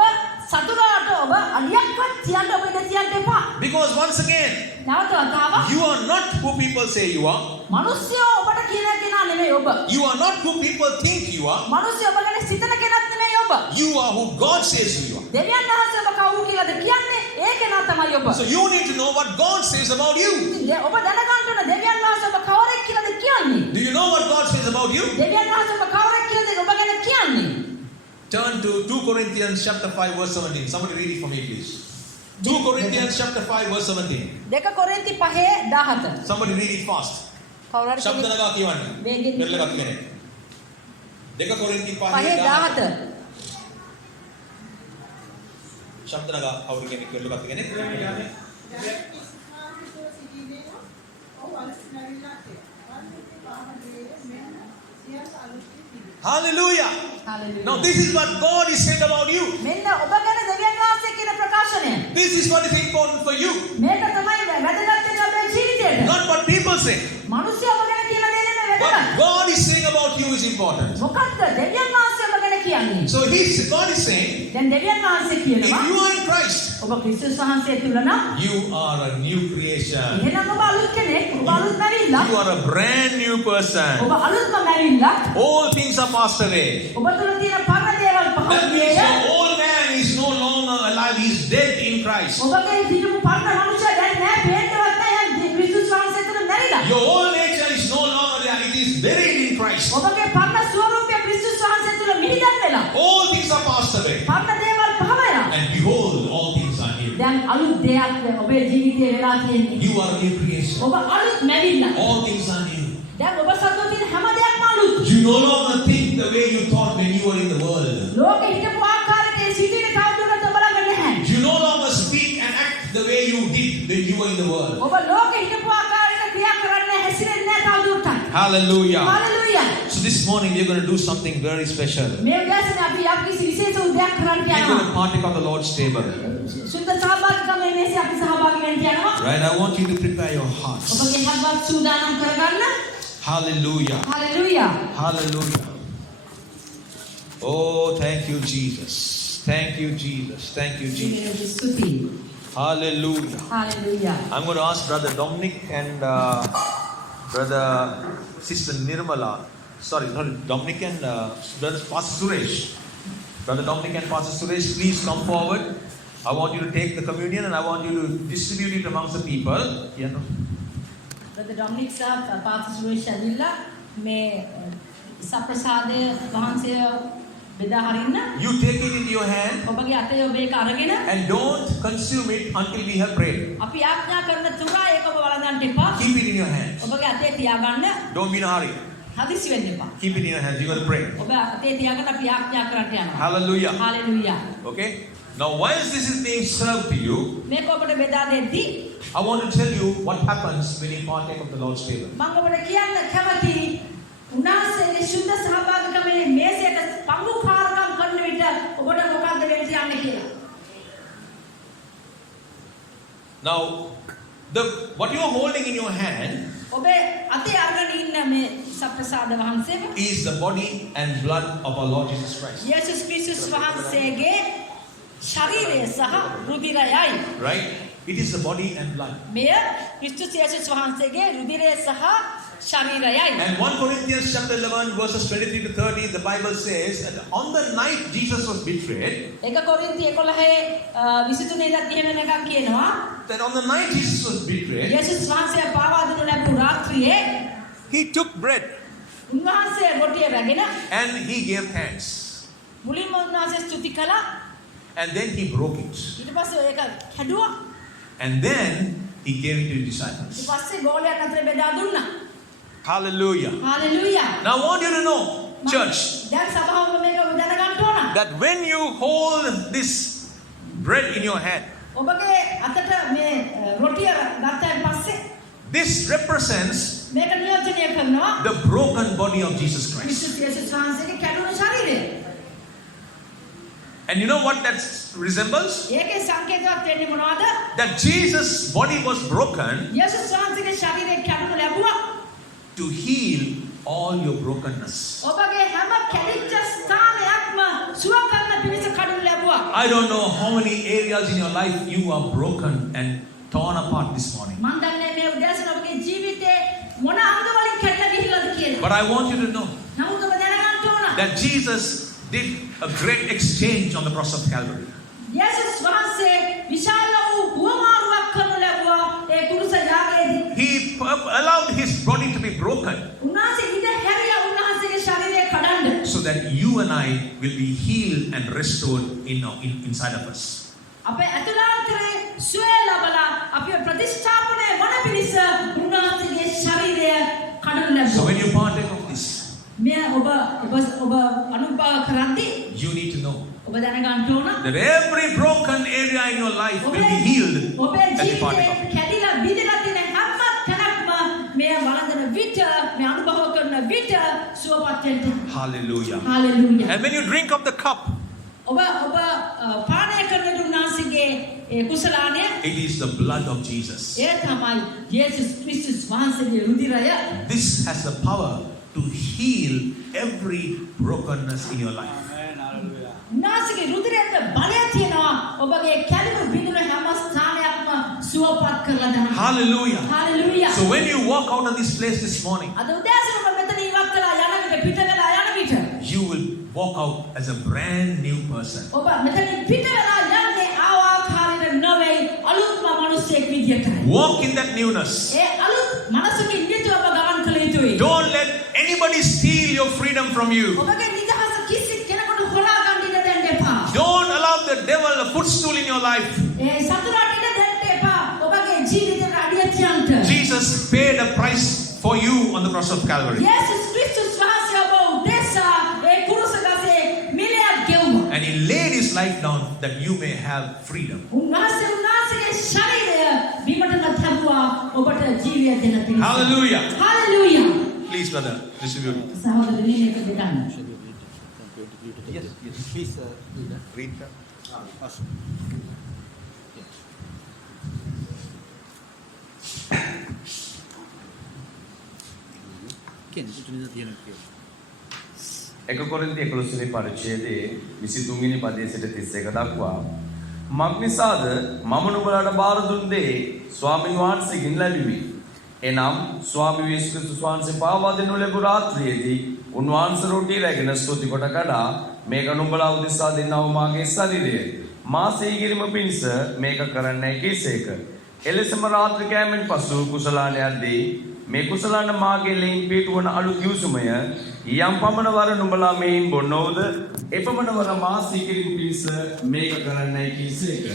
සතුරාට ඔබ අඩියක්වත් තියන්න ඔබ ඉඳ තියන්න එපා. Because once again, නැවත වතාවක් you are not who people say you are. මිනිස්සු ඔබට කියන කෙනා නෙමෙයි ඔබ. You are not who people think you are. මිනිස්සු ඔබ ගැන සිතන කෙනෙක් නෙමෙයි ඔබ. You are who God says you are. දෙවියන් වහන්සේ ඔබ කවුරු කියලාද කියන්නේ? ඒ කෙනා තමයි ඔබ. So you need to know what God says about you. ඔබ දැනගන්න ඕන දෙවියන් වහන්සේ ඔබ කවරෙක් කියලාද කියන්නේ? Do you know what God says about you? දෙවියන් වහන්සේ ඔබ කවරෙක් කියලාද ඔබ ගැන කියන්නේ? Turn to 2 Corinthians chapter 5 verse 17. Somebody read it for me, please. 2 Corinthians chapter 5 verse 17. දෙක කොරින්ති 5:17. Somebody read it fast. කවුරු හරි ශබ්ද නගා කියවන්න. වේගෙන් දෙල්ල ගන්න කෙනෙක්. 2 Corinthians 5:17. ශබ්ද නගා කවුරු කෙනෙක් දෙල්ල ගන්න කෙනෙක්. Hallelujah. Hallelujah. Now this is what God is saying about you. මෙන්න ඔබ ගැන දෙවියන් වහන්සේ කියන ප්‍රකාශනය. This is what is important for you. මේක තමයි වැදගත් වෙන අපේ ජීවිතේට. Not what people say. මිනිස්සු ඔබ ගැන කියන දේ නෙමෙයි What වැදගත්. God is saying about you is important. මොකක්ද දෙවියන් වහන්සේ ඔබ ගැන කියන්නේ? So God is saying, දැන් දෙවියන් වහන්සේ if කියනවා you are in Christ, ඔබ ක්‍රිස්තුස් වහන්සේ තුල නම් you are a new creation. එහෙනම් ඔබ අලුත් කෙනෙක්. ඔබ අලුත් මැවිලා. You are a brand new person. ඔබ අලුත්ම මැවිලා. All things are passed away. ඔබ තුල තියෙන පරණ දේවල් පහළ That means ගියේය. your old man is no longer alive. He is dead in Christ. ඔබගේ හිටපු පරණ මනුෂ්‍යයා දැන් නැහැ. පේන්නවත් නැහැ. ක්‍රිස්තුස් වහන්සේ තුල මැරිලා. Your old nature is no longer there. It is buried in Christ. ඔබගේ පරණ ස්වරූපය ක්‍රිස්තුස් වහන්සේ තුල මිහිදන් වෙලා. All things are passed away. පරණ දේවල් පහ වෙලා. And behold, all things are new. දැන් අලුත් දෙයක් ඔබේ ජීවිතේ වෙලා තියෙන්නේ. You are a new creation. ඔබ අලුත් මැවිලා. All things are new. දැන් ඔබ සතුව තියෙන හැම දෙයක්ම අලුත්. You no longer think the way you thought when you were in the world. ලෝකෙ හිටපු ආකාරයට සිටින තවදුරටත් ඔබ ළඟ නැහැ. You no longer speak and act the way you did when you were in the world. ඔබ ලෝකෙ හිටපු ආකාරයට ක්‍රියා කරන්නේ හැසිරෙන්නේ නැහැ තවදුරටත්. Hallelujah. Hallelujah. So this morning we are going to do something very special. මේ උදෑසන අපි යම්කිසි විශේෂ උදයක් කරන්න We are යනවා. going to partake of the Lord's table. සුන්දර සහභාගීකමේ මේසෙ අපි සහභාගී වෙන්න යනවා. Right? I want you to prepare your hearts. ඔබගේ හදවත් සූදානම් කරගන්න. Hallelujah. Hallelujah. Hallelujah. Oh, thank you, Jesus. Thank you, Jesus. Thank you, Jesus. ස්තුතියි. Hallelujah. Hallelujah. I'm going to ask Brother Dominic and Brother Sister Nirmala. Sorry, not Dominic and Brother Pastor Suresh. Brother Dominic and Pastor Suresh, please come forward. I want you to take the communion and I want you to distribute it amongst the people. Yeah, no? Brother Dominic sir, Pastor Suresh ඇවිල්ලා මේ සප්‍රසාදය වහන්සේ බෙදා හරින්න. You take it into your hand ඔබගේ අතේ ඔබ ඒක අරගෙන and don't consume it until we have prayed. අපි ආඥා කරන තුරා ඒක ඔබ වළඳන්න එපා. Keep it in your hands. ඔබගේ අතේ තියාගන්න. Don't be in a hurry. හදිසි වෙන්න එපා. Keep it in your hands. You're going to pray. ඔබ අතේ තියාගෙන අපි ආඥා කරන්න යනවා. Hallelujah. Hallelujah. Okay? Now, whilst this is being served to you, මේක ඔබට බෙදා දෙද්දී I want to tell you what happens when you partake of the Lord's table. මම ඔබට කියන්න කැමතියි උන්වහන්සේගේ සුද්ධ සහභාගීකමේ මේසයට පංගුකාරකම් කරන විට ඔබට මොකක්ද වෙන්නේ යන්න Now, what you are holding in your hand ඔබේ අතේ අරගෙන ඉන්න මේ සප්‍රසාද වහන්සේව is the body and blood of our Lord Jesus Christ. යේසුස් ක්‍රිස්තුස් වහන්සේගේ ශරීරය සහ රුධිරයයි. Right? It is the body and blood. මෙය ක්‍රිස්තුස් යේසුස් වහන්සේගේ රුධිරය සහ ශරීරයයි. And 1 Corinthians chapter 11 verses 23 to 30, the Bible says that on the night Jesus was betrayed, එක කොරින්ති 11 23 ඉඳන් 30 වෙනකම් කියනවා that on the night Jesus was betrayed, යේසුස් වහන්සේ පාවා දුන්නු ලැබු රාත්‍රියේ he took bread උන්වහන්සේ රොටිය රැගෙන and he gave thanks. මුලින්ම උන්වහන්සේ ස්තුති කළා. And then he broke it. ඊට පස්සේ ඒක කැඩුවා. And then he gave it to his disciples. ඊට පස්සේ ගෝලයන් අතර බෙදා දුන්නා. Hallelujah. Hallelujah. Now I want you to know, church, දැන් සභාවම මේක දැනගන්න ඕන. that when you hold this bread in your hand, ඔබගේ අතට මේ රොටිය ගත්තයින් පස්සේ this represents මේක නියෝජනය කරනවා the broken body of Jesus Christ. ක්‍රිස්තුස් යේසුස් වහන්සේගේ කැඩුණු ශරීරය. And you know what that resembles? ඒකේ සංකේතයක් වෙන්නේ මොනවද? That Jesus' body was broken යේසුස් වහන්සේගේ ශරීරය කැඩුණු ලැබුවා to heal all your brokenness. ඔබගේ හැම කැඩිච්ච ස්ථානයක්ම සුව කරන්න පිණිස කඩුණු ලැබුවා. I don't know how many areas in your life you are broken and torn apart this morning. මම දන්නේ මේ උදෑසන ඔබගේ ජීවිතේ මොන අංගවලින් කැඩලා ගිහිල්ලාද කියලා. But I want you to know නමුත් ඔබ දැනගන්න ඕන that Jesus did a great exchange on the cross of Calvary. යේසුස් වහන්සේ විශාල වූ හුවමාරුවක් කරනු ලැබුවා ඒ කුරුස යාගයේදී. He allowed his body to be broken උන්වහන්සේ ඉඳ හැරියා උන්වහන්සේගේ ශරීරය කඩන්න. so that you and I will be healed and restored inside of us. අපේ අතුලාන්තරේ සුවය ලබලා අපේ ප්‍රතිස්ථාපනය වන පිණිස උන්වහන්සේගේ ශරීරය කඩනු ලැබුවා. So when you partake of this, මෙය ඔබ අනුභව කරද්දී you need to know ඔබ දැනගන්න ඕන that every broken area in your life will be healed ඔබේ as you partake ජීවිතේ of it. කැඩිලා බිඳලා තියෙන හැම තැනක්ම මෙය වළඳන විට මේ අනුභව කරන විට සුවපත් වෙන්න. Hallelujah. Hallelujah. And when you drink of the cup, ඔබ පානය කරන උන්වහන්සේගේ කුසලානය it is the blood of Jesus. ඒ තමයි යේසුස් ක්‍රිස්තුස් වහන්සේගේ රුධිරය. This has the power to heal every brokenness in your life. උන්වහන්සේගේ රුධිරයට බලය තියෙනවා ඔබගේ කැඩුණු බිඳුණු හැම ස්ථානයක්ම සුවපත් කරලා දාන්න. Hallelujah. Hallelujah. So when you walk out of this place this morning, අද උදෑසන ඔබ මෙතන ඉවත් කරලා යන විට පිට වෙලා යන විට you will walk out as a brand new person. ඔබ මෙතනින් පිට වෙලා යන්නේ ආකාරයට නොවේ අලුත්ම මිනිසෙක් විදියටයි. Walk in that newness. ඒ අලුත් මනසකින් යුතුව ඔබ ගමන් කළ යුතුයි. Don't let anybody steal your freedom from you. ඔබගේ නිදහස කිසි කෙනෙකුට හොරා ගන්න ඉඩ දෙන්න එපා. Don't allow the devil a footstool in your life. ඒ සතුරාට ඉඩ දෙන්න එපා. ඔබගේ ජීවිතේට අඩිය තියන්න. Jesus paid a price for you on the cross of Calvary. යේසුස් ක්‍රිස්තුස් වහන්සේ ඔබ උදෙසා ඒ කුරුස ගසේ මිලයක් ගෙවුවා. And he laid his life down that you may have freedom. උන්වහන්සේගේ ශරීරය බිමටම තබුවා ඔබට ජීවිතය දෙන්න පිණිස. Hallelujah. Hallelujah. Please, brother, distribute. සහෝදරනි මේක දෙන්න. Yes, please, Read. එක කොරින්ති 11 වෙනි පරිච්ඡේදයේ 23 වෙනි පදයේ සිට 31 දක්වා මක්නිසාද මම නුඹලාට බාර දුන් දේ ස්වාමීන් වහන්සේගෙන් ලැබිමි. එනම් ස්වාමී යේසුස් ක්‍රිස්තුස් වහන්සේ පාවා දෙනු ලැබු රාත්‍රියේදී උන්වහන්සේ රොටි රැගෙන ස්තුති කොට කඩා මේක නුඹලා උදෙසා දෙන්නා වූ මාගේ ශරීරය. මා සීගිරිම පිණිස මේක කරන්නයි කීසේක. එලෙසම රාත්‍රී කෑමෙන් පසු කුසලානයන්දී මේ කුසලාන මාගේ ලෙයින් පිටවන අලුත් යුසුමය යම් පමණ වර නුඹලා මෙයින් බොන්නෝද එපමණ වර මා සීගිරිම පිණිස මේක කරන්නයි කීසේක.